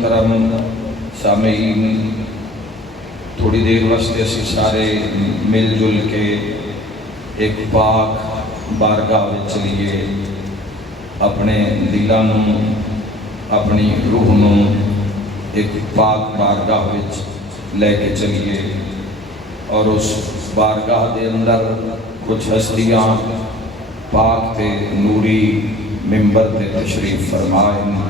محترم سامعین، تھوڑی دیر واسطے اسی سارے مل جل کے ایک پاک بارگاہ وچ چلیے، اپنے دلاں نوں اپنی روح نوں ایک پاک بارگاہ وچ لے کے چلیے، اور اس بارگاہ دے اندر کچھ ہستیاں پاک تے نوری ممبر تے تشریف فرمائیں۔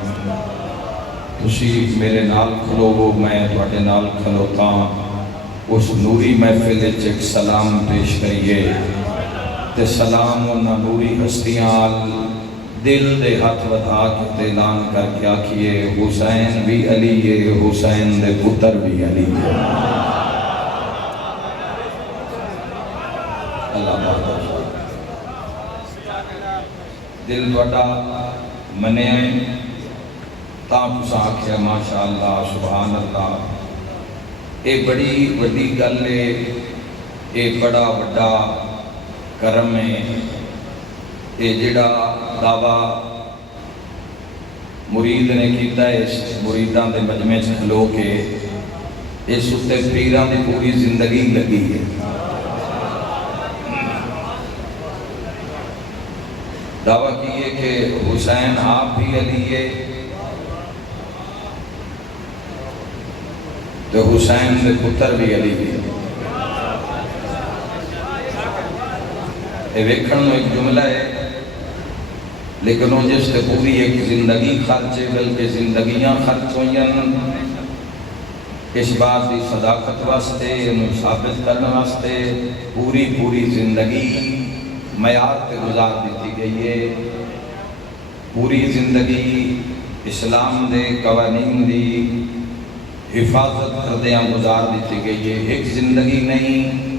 تسی میرے نال کھلوو، میں تواڈے نال کھلوتا، اس نوری محفل وچ ایک سلام پیش کریے تے سلام انہاں نوری ہستیاں دل دے ہاتھ ودا کے اعلان کر کے آکھیے، حسین بھی علی ہے، حسین دے پتر بھی علی ہے۔ اللہ بہت دل تواڈا منیا تاں تساں آکھیا ماشاءاللہ سبحان اللہ۔ اے بڑی وڈی گل ہے، اے بڑا وڈا کرم ہے۔ اے جڑا دعویٰ مرید نے کیتا ہے، اس مریداں دے مجمع چ کھلو کے اس اُتے پیراں دی پوری زندگی لگی ہے۔ دعویٰ کیے کہ حسین آپ بھی علی ہے تو حسین دے پتر بھی علی ہے۔ یہ ویکھن میں ایک جملہ ہے، لیکن وہ جس سے پوری ایک زندگی خرچ ہے، بلکہ زندگیاں خرچ ہوئیں اس بات کی صداقت واسطے، انہوں ثابت کرنے واسطے پوری زندگی معیار پہ گزار دیتی گئی ہے۔ پوری زندگی اسلام دے قوانین دی حفاظت کردیاں گزار دیتی گئی ہے۔ ایک زندگی نہیں،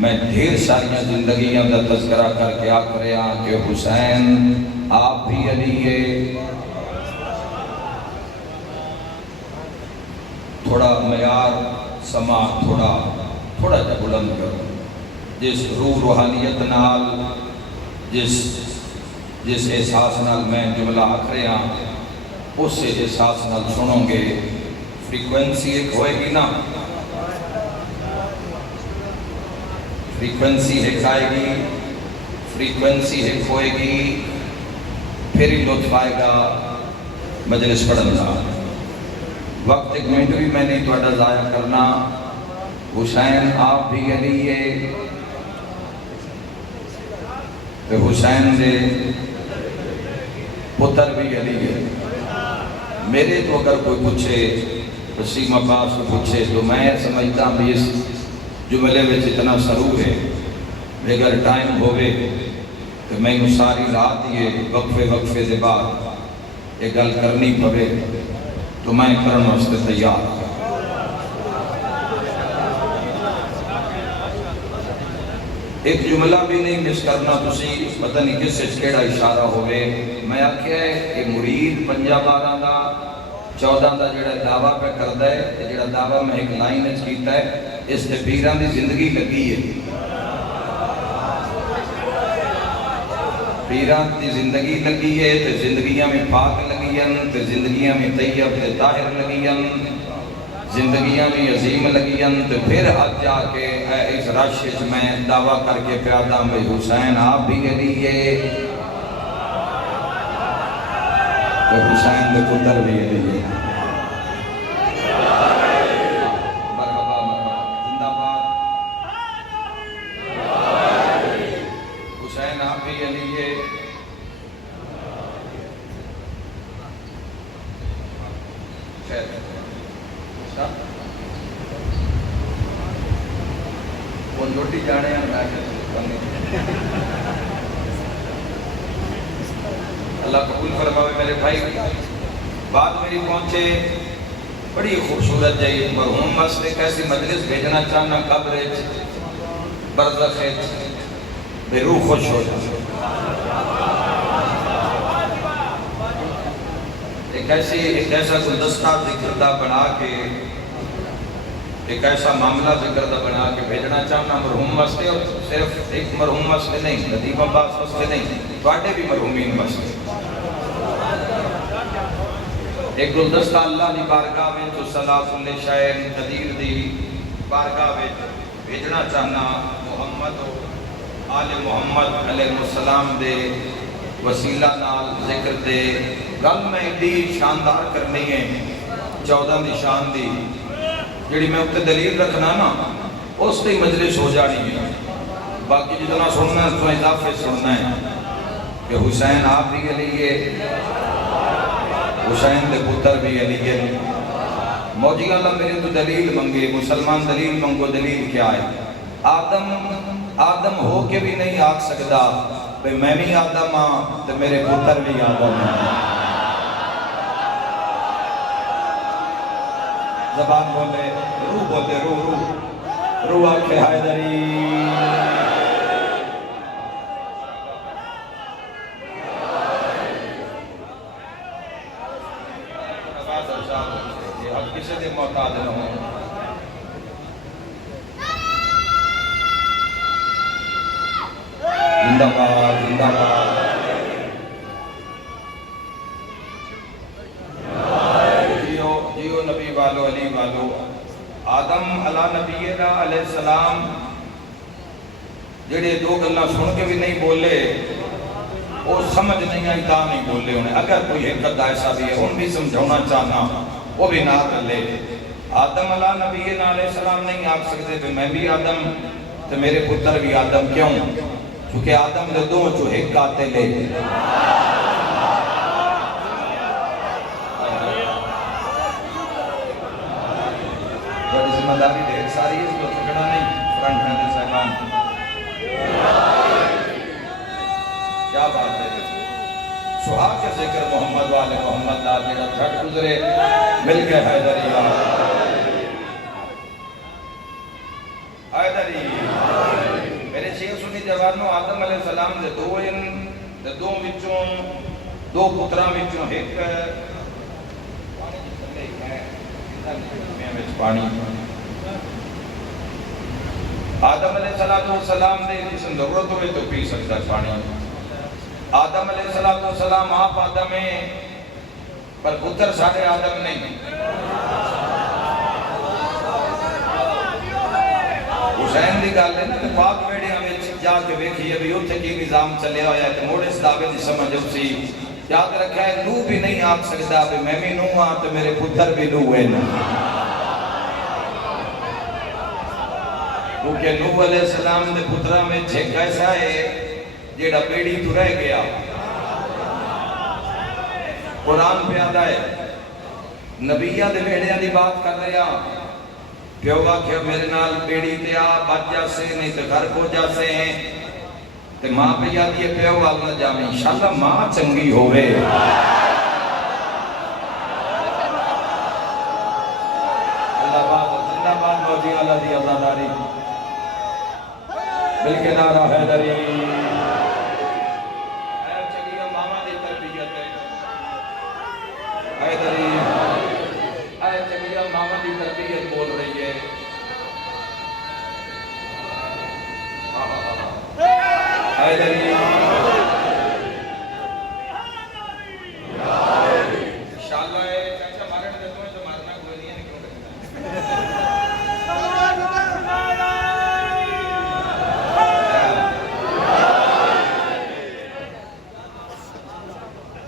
میں ڈھیر ساریاں زندگیاں دا تذکرہ کر کے آکھ رہا کہ حسین آپ بھی علی ہے۔ تھوڑا معیار سما تھوڑا جا بلند کرو، جس روح روحانیت نال جس احساس نال میں جملہ آکھ رہا اس احساس نال سنو گے، فریکوینسی ایک ہوئے گی نا، فریکوینسی ایک آئے گی، فریکوینسی ایک ہوئے گی، پھر ہی لطف آئے گا مجلس پڑھن کا۔ وقت ایک منٹ بھی میں نہیں تھوڑا ضائع کرنا۔ حسین آپ بھی علی ہے کہ حسین دے پتر بھی علی ہے۔ میرے تو اگر کوئی پوچھے، وسیم عباس کو پوچھے، تو میں سمجھتا ہوں اس جملے میں اتنا سرور ہے، اگر ٹائم ہوئے تو میں ساری رات یہ وقفے دے بعد یہ گل کرنی پوے تو میں کرنے واسطے تیار۔ ایک جملہ بھی نہیں مس کرنا، تسی پتہ نہیں کس سے کیڑا اشارہ ہوئے۔ میں آکھیا ہے کہ مرید 15 دا 14 دا جڑا دعویٰ پہ کردہ ہے، جڑا دعویٰ میں ایک لائن اچ کیتا ہے، اس تے پیران دی زندگی لگی ہے۔ پیران دی زندگی لگی ہے، تے زندگیاں میں پاک لگی ہیں، تے زندگیاں میں طیب تے طاہر لگی ہیں، زندگیاں بھی عظیم لگی ہیں۔ تو پھر آج جا کے اس رش میں دعویٰ کر کے پیادا میں حسین آپ بھی علی ہے تو حسین دے پتر بھی علی ہے۔ مرحبا زندہ باد، حسین آپ بھی علی ہے۔ وہ لوٹی جانے ہیں اللہ قبول فرمائے۔ میرے بھائی بات میری پہنچے، بڑی خوبصورت جائی مرحوم واسطے کیسی مجلس بھیجنا چاہنا، قبر برزخ بے روح خوش ہو جائے۔ ایک ایسا گلدستہ ذکر دا بنا کے، ایک ایسا معاملہ ذکر دا بنا کے بھیجنا چاہنا مرحوم واسطے، اور صرف ایک مرحوم واسطے نہیں، ندیم عباس واسطے نہیں، تواڈے بھی مرحومین واسطے۔ ایک گلدستہ اللہ دی بارگاہ میں تو صلاح اللہ شاہر قدیر دی بارگاہ میں بھیجنا چاہنا محمد و آل محمد علیہ السلام دے وسیلہ نال ذکر دے گل میں ایڈی شاندار کرنی ہے 14 دی شان دی جڑی میں اتنے دلیل رکھنا نا اس دی مجلس ہو جانی ہے باقی جتنا سننا ہے تو اضافے سننا ہے کہ حسین آپ بھی علیہ حسین دے پتر بھی علیہ موجی اللہ میرے تو دلیل منگے مسلمان دلیل منگو دلیل کیا ہے آدم ہو کے بھی نہیں آگ سکتا بھئی میں بھی آدم ہاں تو میرے پتر بھی آدم ہیں زبان بولے روح بولے روح آنکھے حیدری اب کسی دے محتاج نہ ہوں زندہ باد زندہ باد جیو نبی والو علی والو آدم علیہ نبی علیہ السلام جڑے دو گلہ سن کے بھی نہیں بولے وہ سمجھ نہیں آئی تا نہیں بولے انہیں اگر کوئی حقیقت ایسا بھی ہے ان بھی سمجھونا چاہنا وہ بھی نہ کر لے آدم علیہ نبی علیہ السلام نہیں آگ سکتے کہ میں بھی آدم تو میرے پتر بھی آدم کیوں کیونکہ آدم دے دو جو ایک آتے لے بڑی ذمہ داری دے ساری اس کو سکڑا نہیں فرنٹ میں دے سہمان کیا بات ہے سہاگ کے ذکر محمد والے محمد دار جیڑا جھٹ گزرے مل گئے حیدری حیدری میرے شیخ سنی جوانوں آدم علیہ السلام دے دو وچوں دو پتراں وچوں ایک پانی آدم علیہ السلام دے جسم ضرورت ہوئے تو پی سکتا پانی آدم علیہ السلام آپ آدم ہیں پر پتر سارے آدم نہیں حسین دی گل ہے نا کہ پاک بیڑیاں میں جا کے ویکھی ابھی اتھے کی نظام چلے ہویا ہے کہ موڑے صدابے دی سمجھ اسی یاد رکھا ہے نو بھی نہیں آگ سکتا کہ میں بھی نو آن تو میرے پتر بھی نو ہے نا کیونکہ نو علیہ السلام دے پترہ میں چھک ایسا ہے جیڑا بیڑی تو رہ گیا قرآن پہ آدھا ہے نبیہ دے بیڑیاں دی بات کر رہے ہیں پیو واقعہ میرے نال بیڑی تے آ بچ جا سے نہیں تے گھر کو جا سے ہیں تے ماں پہ یاد یہ پیو والنا جا میں انشاءاللہ ماں چنگی ہوئے اللہ بات زندہ بات موجی اللہ دی اللہ داری بلکہ نعرہ حیدری حیدری آئے چلیہ ماما دی تربیت بول رہی ہے حیدری انشاءاللہ چاچا مارن دیتوں ہیں تو مارنا کوئی نہیں ہے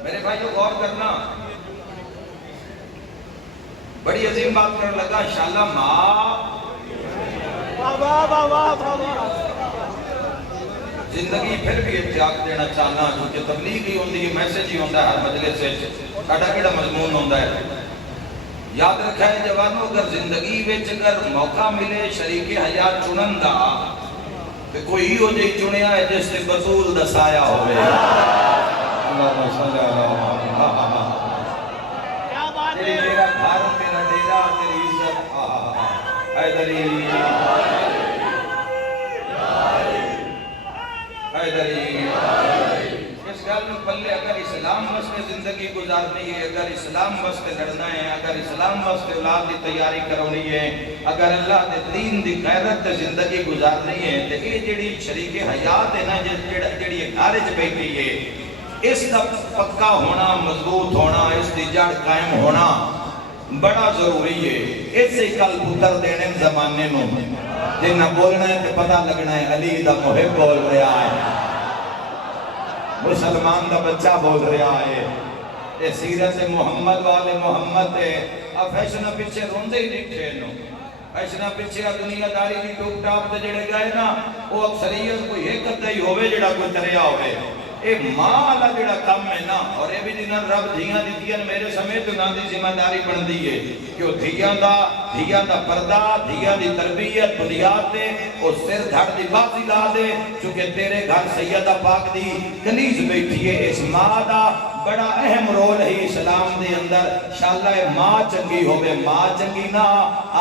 میرے بھائیو غور کرنا بڑی عظیم بات کرنے لگا انشاءاللہ ماں زندگی پھر بھی اتیاق دینا چاہنا کیونکہ تبلیغ ہی ہوندی ہے میسیج ہی ہوندہ ہے ہر مجلس سے کڑا کڑا مضمون ہوندہ ہے یاد رکھا ہے جوانوں اگر زندگی وچ اگر موقع ملے شریک حیات چنن دا تو کوئی ہی ہو جائے چنیا ہے جس سے بطول دسایا ہوئے اللہ صلی اللہ تیری میرا گھر تیرا ڈیرا تیری عزت حیدری حیدری اس گل میں پلے اگر اسلام واسطے زندگی گزارنی ہے اگر اسلام واسطے لڑنا ہے اگر اسلام واسطے اولاد دی تیاری کرونی ہے اگر اللہ دے دین دی غیرت تے زندگی گزارنی ہے تے یہ جڑی شریک حیات ہے نا جڑی گھر وچ بیٹھی ہے اس کا پکا ہونا، مضبوط ہونا، اس کی جڑ قائم ہونا بڑا ضروری ہے۔ اس سے کل پتر دینے زمانے نو جنہ بولنا ہے تو پتہ لگنا ہے علی دا محب بول رہا ہے، مسلمان دا بچہ بول رہا ہے۔ یہ سیرت محمد والے محمد ہے۔ اب فیشنہ پیچھے روندے ہی نہیں تھے نو، فیشنہ پیچھے دنیا داری بھی ٹوک ٹاپ تے جڑے گئے نا، وہ اکثریت کوئی ایک ادھا ہی ہوئے جڑا کوئی تریا ہوئے۔ اے ماں اللہ جڑا کم ہے نا، اور اے بھی جنہاں رب دھیاں دیتیاں میرے سمیت انہاں دی ذمہ داری بن دی ہے کہ وہ دھیاں دا پردہ، دھیاں دی تربیت بنیاد دے، اور سر دھڑ دی بازی لا دے، چونکہ تیرے گھر سیدہ پاک دی کنیز بیٹھی ہے۔ اس ماں دا بڑا اہم رول ہے اسلام دے اندر۔ انشاءاللہ ماں چنگی ہوئے، ماں چنگی نہ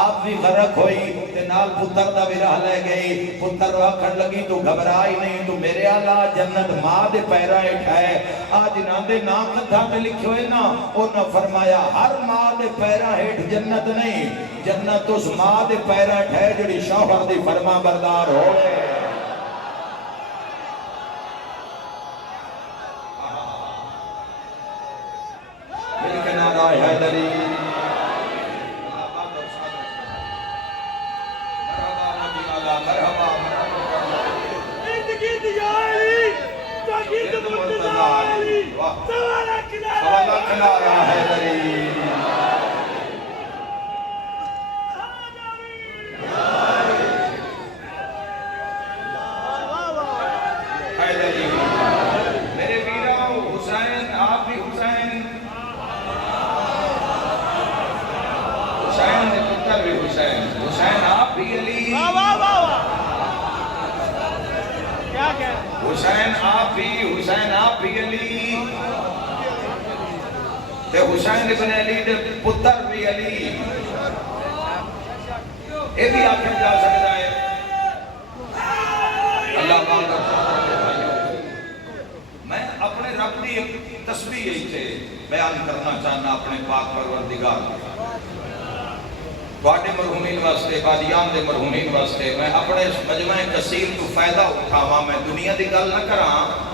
آپ بھی غرق ہوئی تے نال پتر دا بھی راہ لے گئی۔ پتر آکھن لگی تو گھبرائی نہیں، تو میرے اللہ جنت ماں دے پیرا اٹھائے۔ آج انہاں دے نام کتھا تے لکھے ہوئے نا، انہاں فرمایا ہر ماں دے پیرا ہیٹھ جنت نہیں، جنت اس ماں دے پیرا اٹھائے جڑی شوہر دی فرما بردار ہوئے۔ ملک نعرہ حیدری، میرے ویرہ حسین، آپ بھی حسین، حسین نے پتر بھی حسین، حسین آپ بھی علی، حسین آپ بھی علی، تے حسین ابن علی دے پتر بھی علی۔ یہ بھی آخر جا سکتا ہے اللہ پاک۔ میں اپنے رب دی ایک تسبیح سے بیان کرنا چاہنا اپنے پاک پروردگار واٹے مرہومین واسطے، بادیان دے مرہومین واسطے۔ میں اپنے مجمع کثیر تو فائدہ اٹھاوا، میں دنیا دی گل نہ کراں،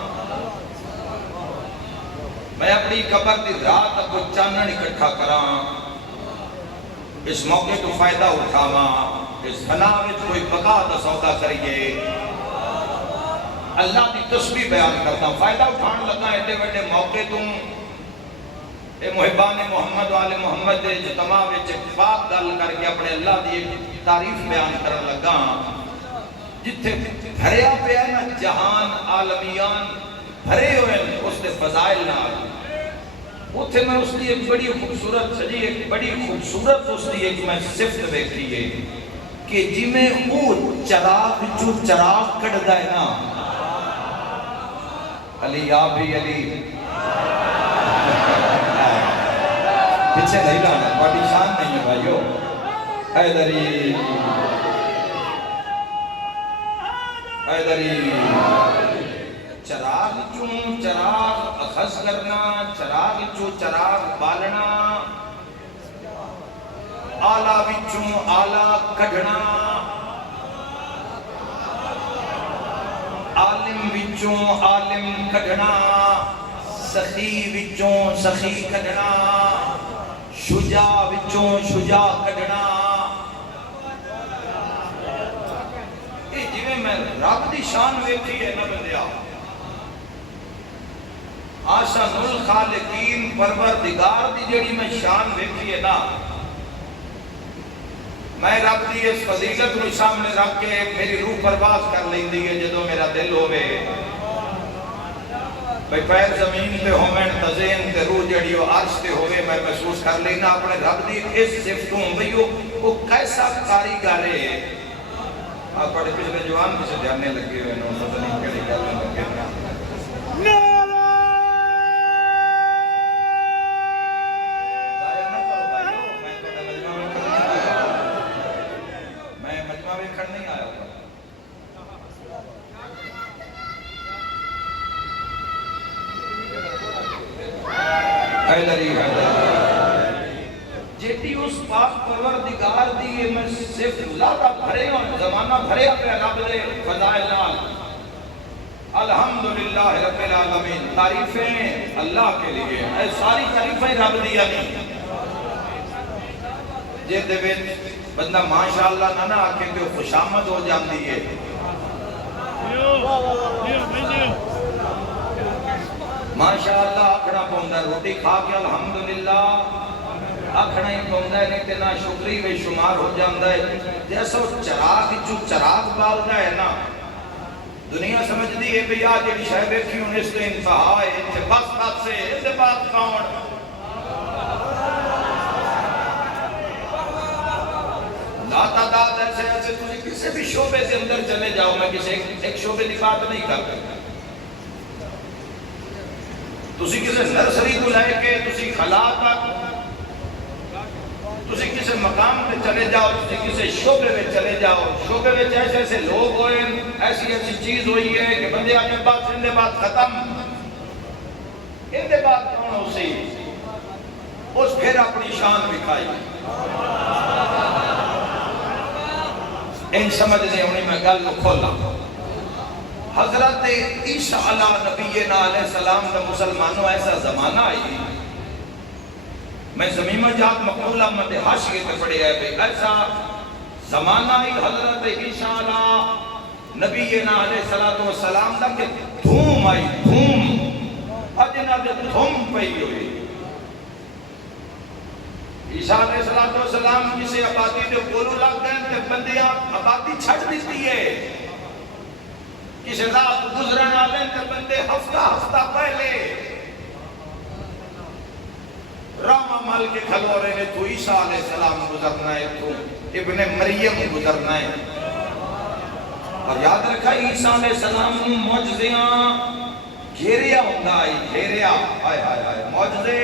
میں اپنی قبر دی رات کو چانن اکٹھا کراں، اس موقع تو فائدہ اٹھاوا، اس فنا وچ کوئی بقا دا سودا کریے، اللہ دی تسبیح بیان کرتا ہوں۔ فائدہ اٹھان لگا ایڈے وڈے موقع تم اے محبان محمد والے محمد دے اجتماع وچ اتفاق گل کر کے اپنے اللہ دی تعریف بیان کرن لگا، جتھے بھریا پیا نا جہان عالمیان بھرے ہوئے اس دے فضائل نال، اتھے میں اس دی ایک بڑی خوبصورت سجی، ایک بڑی خوبصورت اس دی ایک میں صفت دیکھ لیے کہ جی میں وہ چراغ جو چراغ کڑھدا ہے نا، علی آپ بھی علی، پیچھے نہیں لانا، بڑی شان نہیں ہے بھائیو، حیدری حیدری، چراغ چوں چراغ اخذ کرنا، چراغ چوں چراغ بالنا، آلہ وچوں آلہ کڑھنا، عالم وچوں عالم کڑھنا، سخی وچوں سخی کڑھنا، شجاع وچوں شجاع کڑھنا۔ یہ جویں میں رب دی شان ویکھی ہے نا بندیا، احسن الخالقین پروردگار دی جڑی میں شان ویکھی ہے نا، میں رب دی اس فضیلت نو سامنے رکھ کے میری روح پرواز کر لیندی ہے جدوں میرا دل ہوئے بھئی پیر زمین تے ہومن تزین تے روح جڑی وہ عرش تے ہوئے، میں محسوس کر لینا اپنے رب دی اس صفتوں بھئی وہ کیسا کاریگر ہے۔ آپ بڑے پچھلے جوان کسے جاننے لگے ہوئے انہوں پتہ نہیں کیڑی کرنے لگے ہوئے، حیدری جیتی اس پاک پروردگار دی میں صرف لاتا بھرے ہوں، زمانہ بھرے اپنے رب دے فضائل نال، الحمدللہ رب العالمین، تعریفیں اللہ کے لیے، اے ساری تعریفیں رب دیا نہیں جے دے وچ بندہ ماشاءاللہ نہ آکھے کہ خوشامد ہو جاندی ہے۔ ماشاءاللہ آکھنا پوندا ہے، روٹی کھا کے الحمدللہ آکھنا ہی پوندا ہے، نہیں تے نہ شکری بے شمار ہو جاندا ہے۔ جیسا چراغ جو چراغ بالدا ہے نا، دنیا سمجھ دی ہے بھی آج ایک شاہ بیٹھی ہوں اس کے انتہا ہے، انتے بس بات سے اس بات کون لا تعداد ایسے ایسے تجھے کسی بھی شعبے سے اندر چلے جاؤ، میں کسی ایک شعبے کی بات نہیں کرتا، تسی کسی نرسری کو لائے کے تسی خلا تک تسی کسی مقام پہ چلے جاؤ، تسی کسی شعبے میں چلے جاؤ، شعبے میں ایسے ایسے لوگ ہوئے، ایسی ایسی چیز ہوئی ہے کہ بندے آنے بعد اندے بعد ختم، اندے بعد کون ہو سی اس پھر اپنی شان بکھائی۔ ان سمجھنے ہونی میں گل کھولا، حضرت عیسیٰ علیہ نبینا علیہ السلام کا مسلمانوں ایسا زمانہ آئی، میں زمین جات مقبول احمد حاشیے پہ پڑے آئے بھئی ایسا زمانہ آئی حضرت عیسیٰ علیہ نبینا علیہ السلام دا کہ دھوم آئی، دھوم اجنہ دے دھوم پہی ہوئی۔ عیسیٰ علیہ السلام کسی آبادی دے بولو لگ گئے تے بندیاں آبادی چھڑ دیتی ہے، کسی رات گزرن آلیں تے بندے ہفتہ پہلے راما مال کے کھلورے نے تو عیسیٰ علیہ السلام گزرنا ہے، تو ابن مریم گزرنا ہے، اور یاد رکھا عیسیٰ علیہ السلام معجزیاں گھیریا ہوندہ آئی، گھیریا آئے آئے آئے معجزے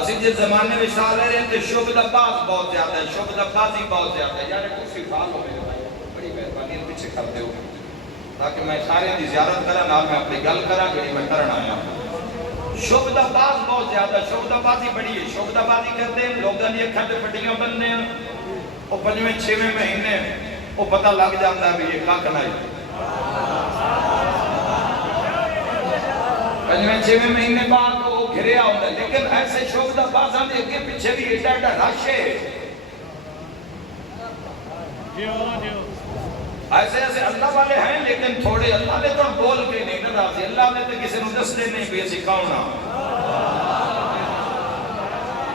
اسی جس زمانے میں شاہ رہے ہیں تو شعبد عباس بہت زیادہ ہے، شعبد عباسی بہت زیادہ ہے، یعنی کچھ فعال ہو میرے بھائی بڑی مہربانی پیچھے کرتے ہو تاکہ میں سارے دی زیارت کرا نہ میں اپنی گل کرا کہ میں کرنا آیا۔ شعبد عباس بہت زیادہ، شعبد عباسی بڑی ہے، شعبد عباسی کرتے ہیں لوگاں دی اکھاں تے پٹیاں بننے ہیں، وہ 5ویں 6ویں مہینے وہ پتہ لگ جاتا ہے بھی یہ کاک نہ ہے، 5ویں 6ویں مہینے بعد وہ گھریا ہوتا ہے، لیکن ایسے شعبد عباساں دے کے پیچھے بھی ایڈا ایڈا رش ہے، ایسے ایسے اللہ والے ہیں لیکن تھوڑے اللہ نے تو بول کے نہیں نہ راضی، اللہ نے تو کسی نے دس دے نہیں بھی سکھاؤنا،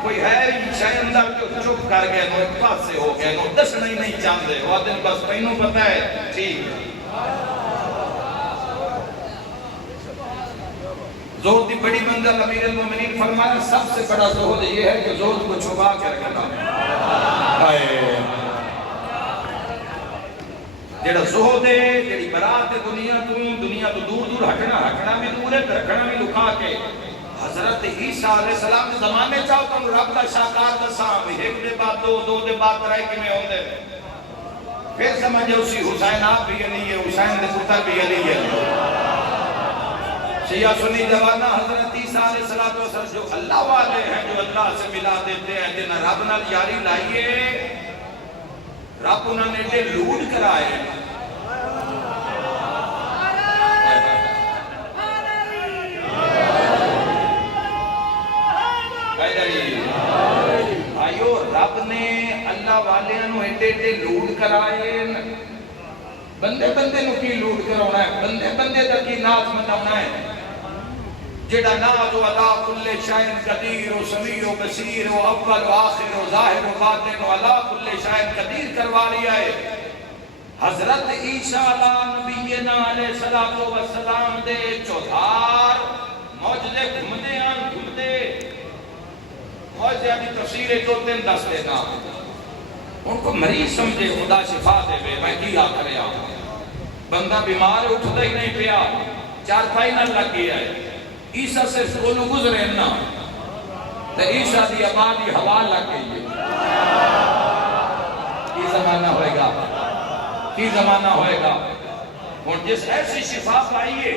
کوئی ہے شاید اندر جو چپ کر گئے نو ایک پاس سے ہو گئے نو دس نہیں چاندے، وہ دن بس پہنوں پتہ ہے ٹھیک ہے۔ زہد دی بڑی منزل امیر المومنین فرمایا سب سے بڑا زہد یہ ہے کہ زہد کو چھپا کے رکھنا، جیڑا زہد ہے جیڑی برات دنیا تو دور دور ہٹنا بھی دورے پہ رکھنا بھی لکھا کے۔ حضرت عیسیٰ علیہ السلام کے زمانے چاہو تو رب دا شاکار دا سام ایک دے بعد دو دے بعد ترائی کی میں ہوندے، پھر سمجھے اسی حسین آپ بھی علی ہے، حسین دے پتر بھی علی ہے، شیعہ سنی جوانہ حضرت عیسیٰ علیہ السلام جو اللہ والے ہیں جو اللہ سے ملا دیتے ہیں جنہ رب نال یاری لائیے، رب انہوں نے دے لوٹ کرائے، آئیو رب نے اللہ والے انہوں ایڈے لوٹ کرائے، بندے بندے نو کی لوٹ کراؤنا ہے، بندے بندے دا کی ناز مناؤنا ہے، جڑا ناز و علا کل شائن قدیر و سمیع و بصیر و اول و آخر و ظاہر و باطن و علا کل شائن قدیر کروا لیا ہے۔ حضرت عیسیٰ علیہ نبینا علیہ السلام دے چودھار معجزے گھمدے آن گھمدے، معجزے آنی تفسیر دو تین دس دینا، ان کو مریض سمجھے خدا شفا دے بے میں کی آکھرے آؤں، بندہ بیمار اٹھتا ہی نہیں پیا، چار پائی نہ لگ گیا ہے، عیسیٰ سے سکولو گزرے نا تو عیسیٰ دی آبادی ہوا لگ گئی ہے، کی زمانہ ہوئے گا، کی زمانہ ہوئے گا، اور جس ایسی شفا پائیے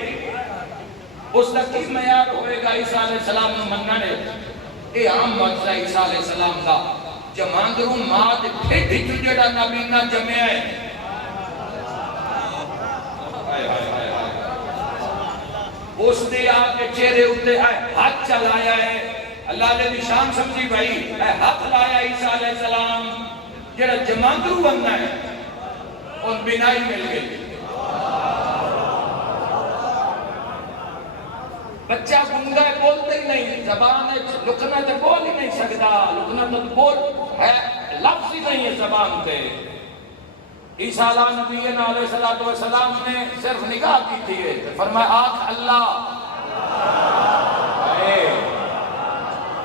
اس کا کی معیار ہوئے گا عیسیٰ علیہ السلام نے مننے، اے عام معجزہ عیسیٰ علیہ السلام دا جماندروں مات پھر بھی جڑا نبی نہ جمعے ہے، ہائے ہائے ہائے ہائے اس دے آکے چہرے اتے ہے ہاتھ چلایا ہے اللہ نے نشان سمجھی بھائی ہے ہاتھ لایا عیسیٰ علیہ السلام جڑا جماندرو بننا ہے اور بینائی مل گئی بچہ گنگا ہے بولتے ہی نہیں زبان ہے لکھنا تو بول ہی نہیں سکتا لکھنا تو بول ہے لفظ ہی نہیں ہے زبان پہ عیسیٰ نبی علیہ السلام نے صرف نگاہ کی تھی فرمایا آنکھ اللہ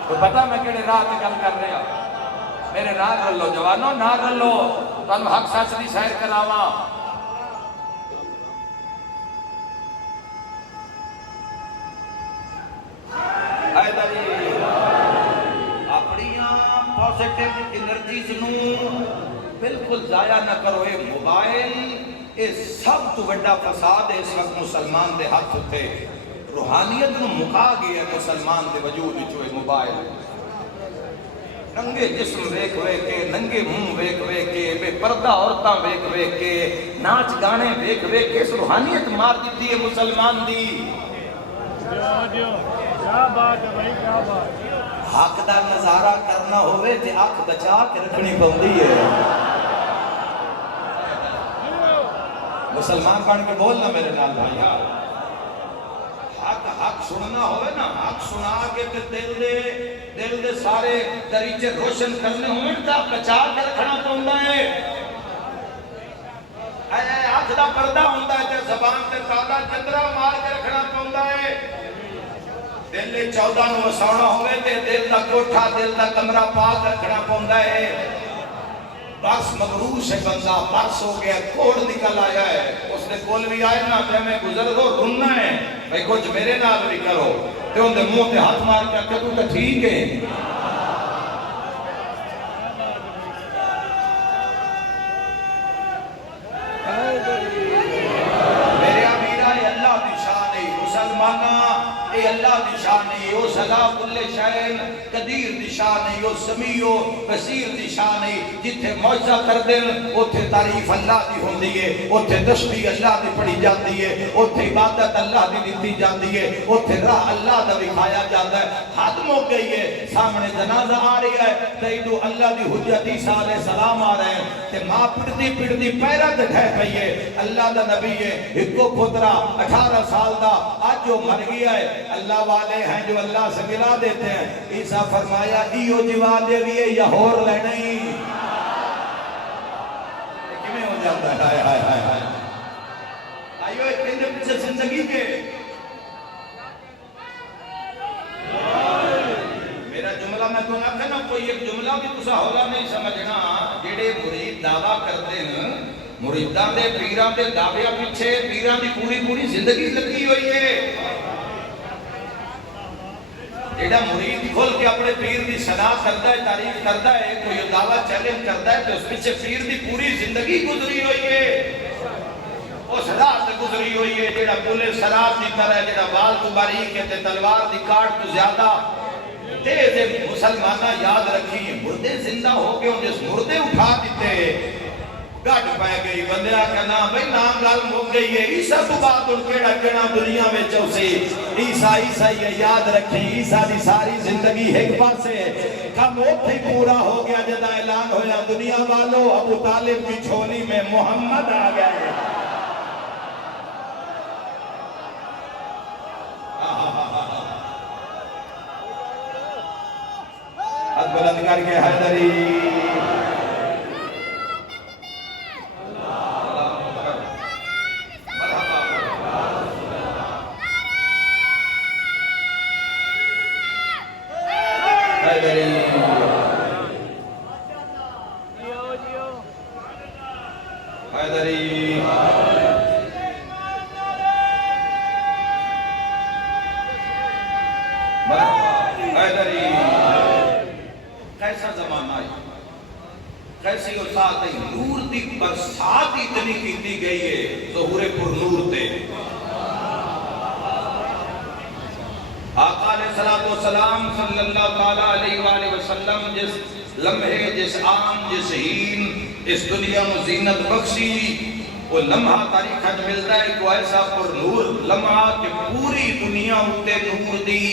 تو پتہ میں کہڑے راہ گل کر رہا میرے راہ رلو جوانوں نہ رلو تم حق سچ دی سیر کراواں اپنیاں پوزیٹیو انرجیز نو بالکل ضائع نہ کرو اے موبائل اے سب تو بڑا فساد ہے اس وقت مسلمان دے ہاتھ ہوتے روحانیت نو مکا گیا مسلمان دے وجود وچوں اے موبائل ننگے جسم ویک ویک کے ننگے منہ ویک ویک کے بے پردہ عورتاں ویک ویک کے ناچ گانے ویک ویک کے اس روحانیت مار دیتی ہے مسلمان دی کیا بات ہے بھائی کیا بات حق دا نظارہ کرنا ہوئے تے آنکھ بچا کے رکھنی پوندی ہے مسلمان بن کے بولنا میرے نال بھائی حق سننا ہوئے نا حق سنا کے دل دے سارے دریچے روشن کرنے ہوئے تا بچا کے رکھنا پوندا ہے آنکھ دا پردہ ہوندا ہے تے زبان تے تالا چندرا مار کے رکھنا پوندا ہے دل 14 نو وساونا ہوئے تے دل دا کوٹھا دل دا کمرہ پاک رکھنا پوندا ہے بس مغروش ہے بندہ برس ہو گیا کوڑ نکل آیا ہے اس نے کول بھی آئے نا پہ میں گزر دو رننا ہے بھئی کچھ میرے نال بھی کرو تے ان دے منہ تے ہاتھ مار کے کہ تو ٹھیک ہے میرے امیرہ اللہ دی شان ہے مسلمانہ اے اللہ دی شان ہے او سزا کل شہن قدیر دی شان ہے او سمیع و بصیر دی شان ہے جتھے معجزہ کر دیں اتھے تعریف اللہ دی ہوندی ہے اتھے تسبیح اللہ دی پڑھی جاتی ہے اتھے عبادت اللہ دی دتی جاتی ہے اتھے راہ اللہ دا دکھایا جاتا ہے ختم ہو گئی ہے سامنے جنازہ آ رہی ہے تیدو اللہ دی حجت عیسیٰ علیہ السلام آ رہے ہیں کہ ماں پڑتی پیرہ دکھائے پئی ہے اللہ دا نبی ہے ایک کو پترا 18 سال دا آج جو مر گیا ہے اللہ والے ہیں جو اللہ سے ملا دیتے ہیں عیسیٰ فرمایا ایو جوا دے لیے یا ہور لینے ہی کمیں ہو جاتا ہے ہائے ہائے ہائے ہائے آئیو ایک دن پیچھے زندگی کے میرا جملہ میں تو نہ کہنا کوئی ایک جملہ بھی تسا ہوگا نہیں سمجھنا جیڑے مرید دعویٰ کرتے ہیں مریدان دے پیران دے دعویٰ پیچھے پیران دی پوری زندگی لگی ہوئی ہے جیڑا مرید کھول کے اپنے پیر دی صدا کرتا ہے تعریف کرتا ہے کوئی دعویٰ چیلنج کرتا ہے تو اس پیچھے پیر دی پوری زندگی گزری ہوئی ہے اس رات گزری ہوئی ہے جیڑا پولے سرات دی طرح جیڑا بال تو باریک ہے تلوار دی کاٹ تو زیادہ تیز مسلمانہ یاد رکھی مردے زندہ ہو کے ان جس مردے اٹھا دیتے گاٹ پائے گئی بندیاں کہنا بھئی نام گالم ہو گئی ہے عیسیٰ تو بات ان کیڑا کہنا دنیا میں چوسی عیسیٰ یہ یاد رکھی عیسیٰ دی ساری زندگی ایک بار سے کم وقت ہی پورا ہو گیا جدا اعلان ہویا دنیا والو ابو طالب کی چھولی میں محمد آ گیا ہے حد بلند کر کے حیدری کیسا زمانہ ہے کیسی اوساط ہے نور دی برسات اتنی کیتی گئی ہے ظہور پر نور تے آقا علیہ السلام صلی اللہ علیہ وآلہ وسلم جس لمحے جس آن جس ہین اس دنیا میں زینت بخشی وہ لمحہ تاریخ اج ملتا ہے کوئی ایسا پر نور لمحہ کہ پوری دنیا اتے نور دی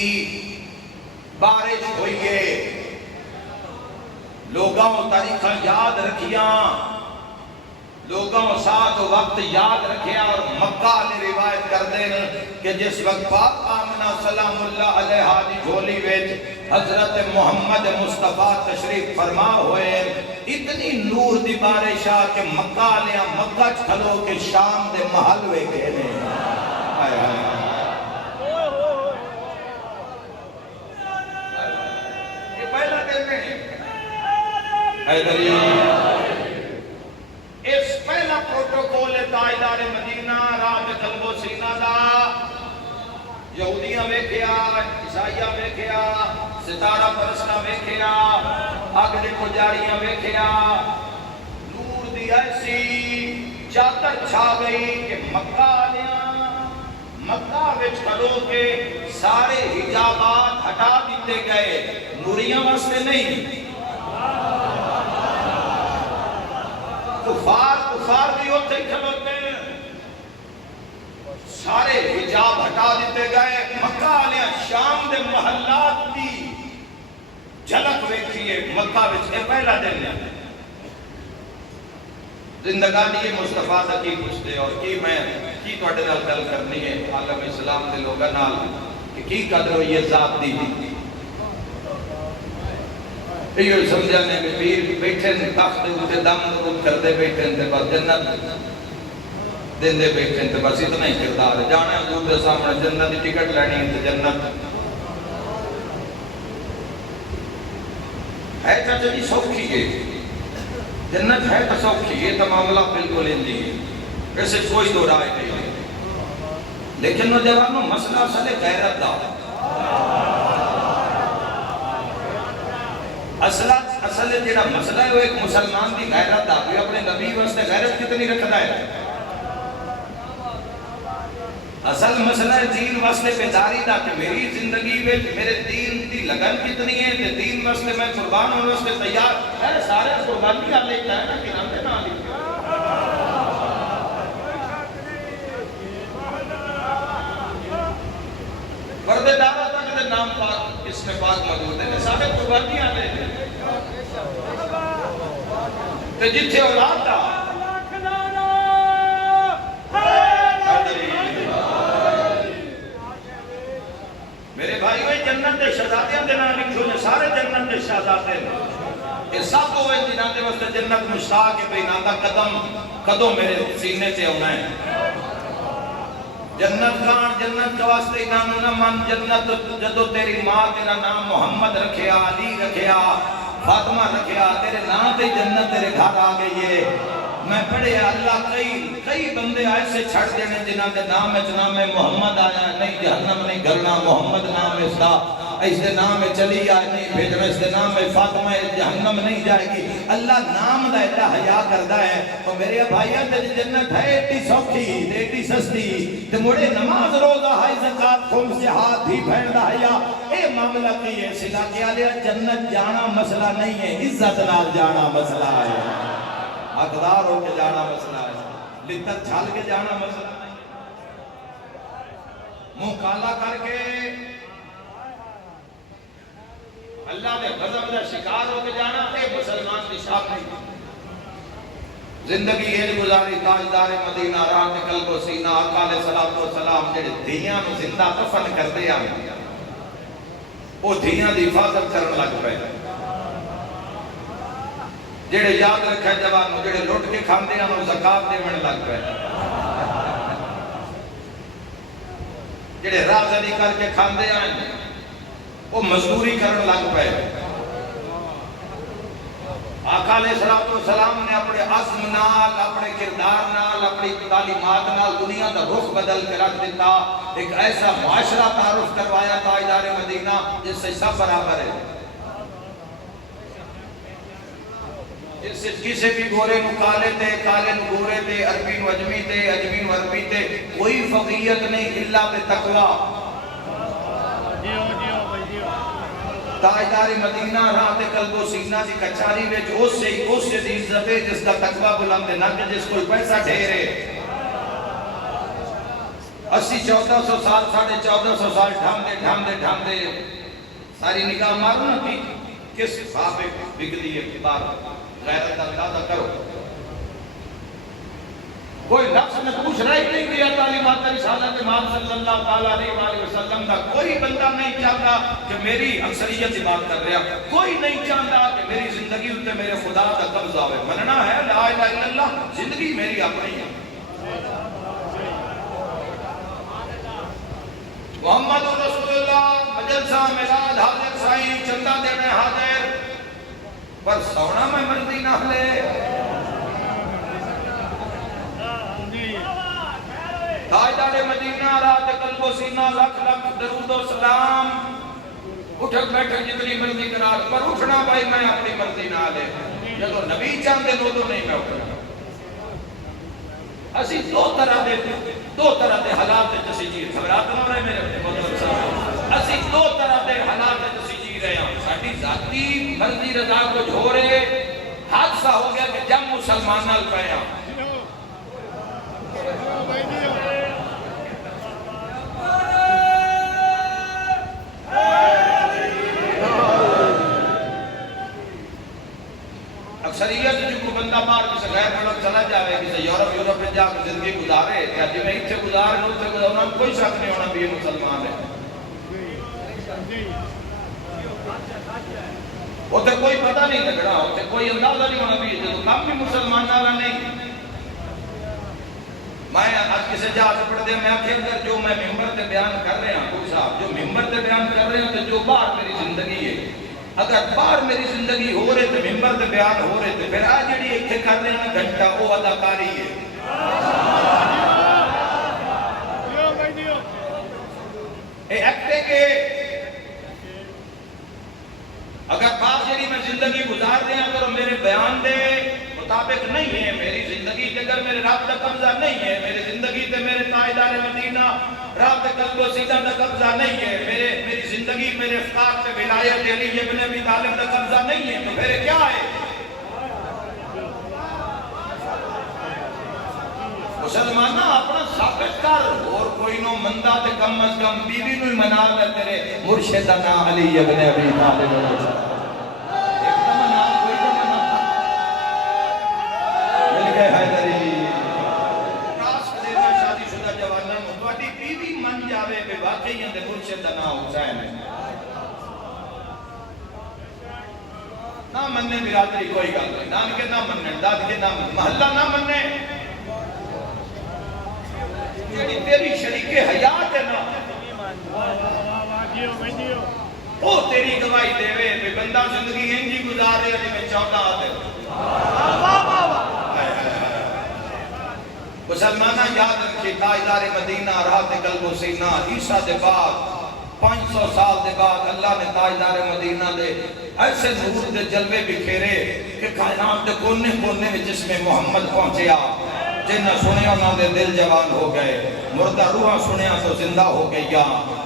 بارش ہوئی ہے. لوگوں تاریخ یاد رکھیاں، لوگوں ساتھ وقت یاد رکھیا، اور مکہ نے روایت کر دیں کہ جس وقت پاک آمنہ سلام اللہ علیہ دی جھولی وچ حضرت محمد مصطفیٰ تشریف فرما ہوئے، اتنی نور دی بارش آ کہ مکہ لیا مکہ کھلو کے شام دے محل وے گئے نے. آئے آئے یہ پہلا دن نہیں حیدری اس پہلا پروٹوکول تاجدار مدینہ رات قلب و سینہ دا. یہودیاں ویکھیا، عیسائیاں ویکھیا، ستارہ پرستاں ویکھیا، اگ دے پجاریاں ویکھیا، نور دی ایسی چادر چھا گئی کہ مکہ آلیاں مکہ وچ کھلو کے سارے حجابات ہٹا دیتے گئے. نوریاں واسطے نہیں، کفار بھی ہوتے کھلوتے ہیں، سارے حجاب ہٹا دیتے گئے. مکہ آلیاں شام دے محلات دی جھلک ویکھیے مکہ وچ. اے پہلا دن ہے زندگانی مصطفیٰ دا کی پوچھتے اور کی میں کی تواڈے نال گل کرنی ہے عالم اسلام دے لوگاں نال کہ کی قدر ہوئی ہے ذات دی. یہ سمجھانے میں پیر بیٹھے نے تخت دے دم درود کرتے بیٹھے نے بس جنت دیندے بیٹھے نے بس اتنا ہی کردار ہے. جانا حضور دے سامنے جنت دی ٹکٹ لینی ہے تو جنت ہے چاچا جی سوکھی ہے، جنت ہے تو سوکھی، یہ تو معاملہ بالکل اندی ہے، ویسے کوئی دو رائے نہیں ہے. لیکن نوجوانوں مسئلہ اصل غیرت دا اصل جڑا مسئلہ ہے وہ ایک مسلمان دی غیرت دا. کوئی اپنے نبی واسطے غیرت کتنی رکھتا ہے؟ اصل مسئلہ ہے دین واسطے بیداری دا کہ میری زندگی میں میرے دین دی لگن کتنی ہے کہ دین واسطے میں قربان ہونے واسطے تیار ہے. سارے قربانی آ لیتا ہے نا کہ ہم نے نہ لی. پردے دارہ تک دے نام پاک اس میں پاک موجود ہے، سارے قربانی آ لیتے ہیں. تو جتھے اولاد دا میرے بھائی وہ جنت دے شہزادیاں دے نام لکھو نے، سارے جنت دے شہزادے نے. یہ سب ہوئے جنہاں دے واسطے جنت مشتاق ہے بھئی نادا قدم میرے سینے تے ہونا ہے. جنت کان جنت کے واسطے نام نہ من جنت جدو تیری ماں تیرا نام محمد رکھیا، علی رکھیا، فاطمہ رکھیا، تیرے نام تے جنت تیرے گھر آ گئی ہے. میں پڑھے اللہ کئی بندے ایسے چھڑ دینے جنہاں دے نام محمد آیا نہیں جہنم نہیں گلنا، محمد نام اس دا اس دے نام میں چلی آئے نہیں بھیجنا، اس دے نام میں فاطمہ جہنم نہیں جائے گی. اللہ نام دا ایڈا حیا کردہ ہے. تو میرے بھائیاں تے جنت ہے ایڈی سوکھی ایڈی سستی تے مڑے نماز روزہ ہائی زکات خمس جہاد بھی بھین دا حیا. اے معاملہ کی ہے سلا کیا لیا جنت جانا مسئلہ نہیں ہے، عزت نال جانا مسئلہ ہے، حقدار ہو کے جانا مسئلہ ہے، لطت چھال کے جانا مسئلہ نہیں. منہ کالا کر کے اللہ نے غضب کا شکار ہو کے جانا اے مسلمان کی شان نہیں. زندگی یہ گزاری تاجدار مدینہ رات قلب و سینہ آقا علیہ السلام جڑے دھیاں نو زندہ دفن کرتے ہیں وہ دھیاں دی حفاظت کرن لگ پے. جڑے یاد رکھے جوانوں جڑے لٹ کے کھاندے ہیں انہوں زکات دیون لگ پے. جڑے رازداری کر کے کھاندے ہیں وہ مزدوری کرن لگ پے. آقا علیہ السلام نے اپنے عزم نال، اپنے کردار نال، اپنی تعلیمات نال دنیا کا رخ بدل کے رکھ دیتا. ایک ایسا معاشرہ تعارف کروایا تاجدار مدینہ جس سے سب برابر ہے، جس سے کسی بھی گورے نو کالے تے، کالے نو گورے تے، عربی نو عجمی تے، عجمی نو عربی تے، کوئی فقیت نہیں الا بتقوی. تاجدار مدینہ رات قلب و سینہ دی کچاری وچ اس سے دی عزت ہے جس کا تقوی بلند نہ کہ جس کوئی پیسہ ڈھیرے 1400 سال 1450 سال ڈھام دے ساری نگاہ مارو نا کہ کس خواب بگڑی ہے بار غیرت اندازہ کرو کوئی نفس میں پوچھ رہا ہی نہیں دیا تعلیمات رسالت امام صلی اللہ علیہ وآلہ وسلم کا کوئی بندہ نہیں چاہتا کہ میری اکثریت سے بات کر رہا کوئی نہیں چاہتا کہ میری زندگی ہوتے میرے خدا کا قبضہ ہوئے مننا ہے لا الہ الا اللہ زندگی میری اپنی ہے محمد رسول اللہ مجلسہ میلاد حاضر سائی چندہ دینے حاضر پر سونا میں مرضی نہ لے تاجدار مدینہ رات قلب و سینہ لکھ درود و سلام اٹھک بیٹھک جتنی مرضی کرا پر اٹھنا بھائی میں اپنی مرضی نہ لے جب نبی چاندے تو نہیں میں اٹھنا اسی دو طرح دے حالات جسی جی خبرات نہ رہے میرے مطلب صاحب اسی دو طرح دے حالات جسی جی رہے ہیں ساڑھی ذاتی مرضی رضا کو جھوڑے حادثہ ہو گیا کہ جب مسلمان نال پایا اکثریت جو کو بندہ مار کسی غیر ملک چلا جاوے کسی یورپ میں جا کے زندگی گزارے کیا جی میں اتھے گزارے نو اتھے گزارے انہوں کوئی شک نہیں ہونا بھی یہ مسلمان ہے اتھے کوئی پتہ نہیں لگڑا اتھے کوئی اندازہ نہیں ہونا بھی یہ کام بھی مسلمان نالا نہیں میں آج کسی جا سے پڑھ دیا میں آخر کر جو میں ممبر تے بیان کر رہے ہیں کوئی صاحب جو ممبر تے بیان کر رہے ہیں تو جو باہر میری زندگی ہے اگر باہر میری زندگی ہو رہے تھے ممبر تے بیان ہو رہے تھے پھر آج جڑی ایک کر رہے ہیں گھنٹہ وہ اداکاری ہے اے ایکٹے کے اگر باہر جڑی میں زندگی گزار دیں اگر میرے بیان دے مطابق نہیں ہے میری زندگی تے اگر میرے رب کا قبضہ نہیں ہے میری زندگی تے میرے تاجدار مدینہ رب قلب و سینہ کا قبضہ نہیں ہے میری زندگی میرے افکار تے ولایت علی ابن ابی طالب کا قبضہ نہیں ہے تو پھر کیا ہے مسلمانہ اپنا ثابت کر اور کوئی نو مندہ تے کم از کم بیوی نو منا لے تیرے مرشدنا علی ابن ابی طالب نہ مننے برادری کوئی گل نہیں نانکے نہ مننے دادکے نہ مننے محلہ نہ مننے یعنی تیری شریک حیات ہے نا وہ تیری گواہی دے وے کہ بندہ زندگی انجی گزارے علی میں 14 آتے مسلمانہ یاد رکھے تاجدار مدینہ رات قلب و سینہ عیسیٰ دے بعد 500 سال دے بعد اللہ نے تاجدار مدینہ دے ایسے نور دے جلوے بکھیرے کہ کائنات دے کونے کونے میں جس میں محمد پہنچیا جنہ سنیا انہوں نے دل جوان ہو گئے مردہ روحہ سنیا تو زندہ ہو گیا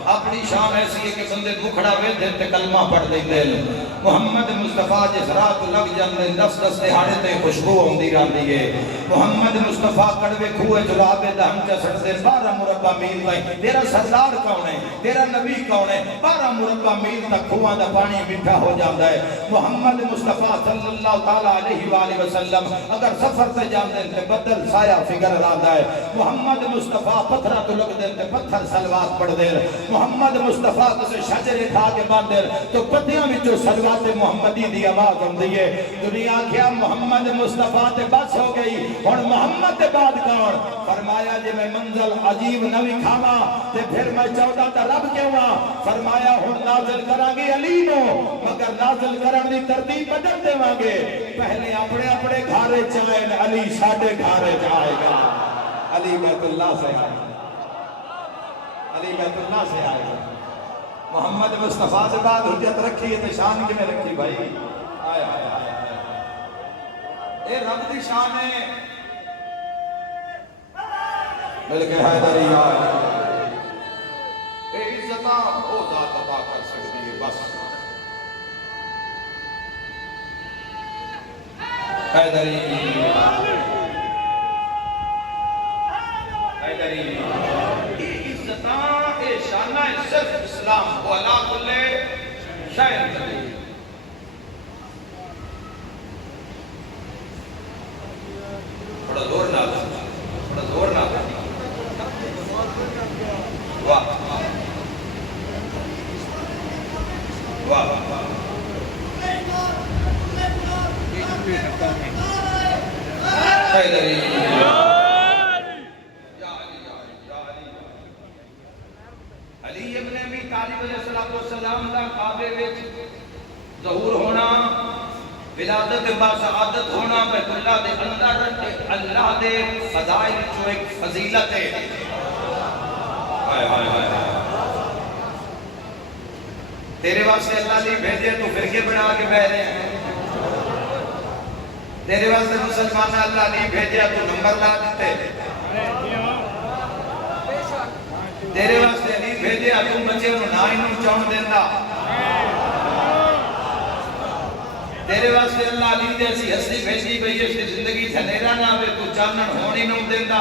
اپنی شان ایسی ہے کہ بندے بکھڑا وے دل تے کلمہ پڑھ دیں دل محمد مصطفیٰ جس رات لگ جاندے دس دس دہاڑے تے خوشبو ہوندی رہندی ہے محمد مصطفیٰ کڑوے کھوئے جلابے دہم کے سڑ دے 12 مربع میل تک تیرا سردار کون ہے تیرا نبی کون ہے 12 مربع میل تک کھواں دا پانی میٹھا ہو جاندا ہے محمد مصطفیٰ صلی اللہ تعالیٰ علیہ وآلہ وسلم اگر سفر تے جاندے تے بدل سایہ فکر رہندا ہے محمد مصطفیٰ پتھرہ تو لگ دے تے پتھر سلوات پڑھ دے محمد مصطفیٰ کسے شجرے کھا کے باندھے تو پتیاں بھی جو سلوات محمدی دی آواز ہوندی ہے دنیا کیا محمد مصطفیٰ تے بس ہو گئی اور محمد تے بعد کون فرمایا جی میں منزل عجیب نوی کھاما تے پھر میں چاہتا تا رب کیوں فرمایا ہون نازل کرانگی علی نو مگر نازل کران دی ترتیب بدل دے وانگے پہلے اپنے اپنے گھارے چاہیں علی ساڑھے گھارے جائے گا علی بیت اللہ سے آئے گا علی بیت اللہ سے آئے گا محمد مصطفیٰ سے بعد حجت رکھی ہے شان کی میں رکھی بھائی آیا اے رب دی شان ہے ملکہ حیدری آئے اے عزتاں وہ ذات عطا کر سکتی ہے بس حیدری حیدری یہ عزتاں اے شانہ صرف اسلام کو علا کلے شاید کرے بڑا زور نہ بڑا زور نہ واہ واہ حیدری علی ابن ابی طالب علیہ السلام کا کعبے وچ ظہور ہونا ولادت با سعادت ہونا بیت اللہ دے اندر اللہ دے فضائل جو ایک فضیلت ہے ہائے ہائے ہائے تیرے واسطے اللہ نے بھیجے تو فرقے بنا کے بہ رہے ہیں تیرے واسطے مسلمان اللہ نے بھیجے تو نمبر لا دیتے تیرے واسطے علی بھیجے تو بچے انہوں نہ انہوں چون دینا تیرے واسطے اللہ علی جیسی ہستی بھیجی بھئی اس کی زندگی جھنیرا نہ ہوئے تو چانن ہونی نوں دینا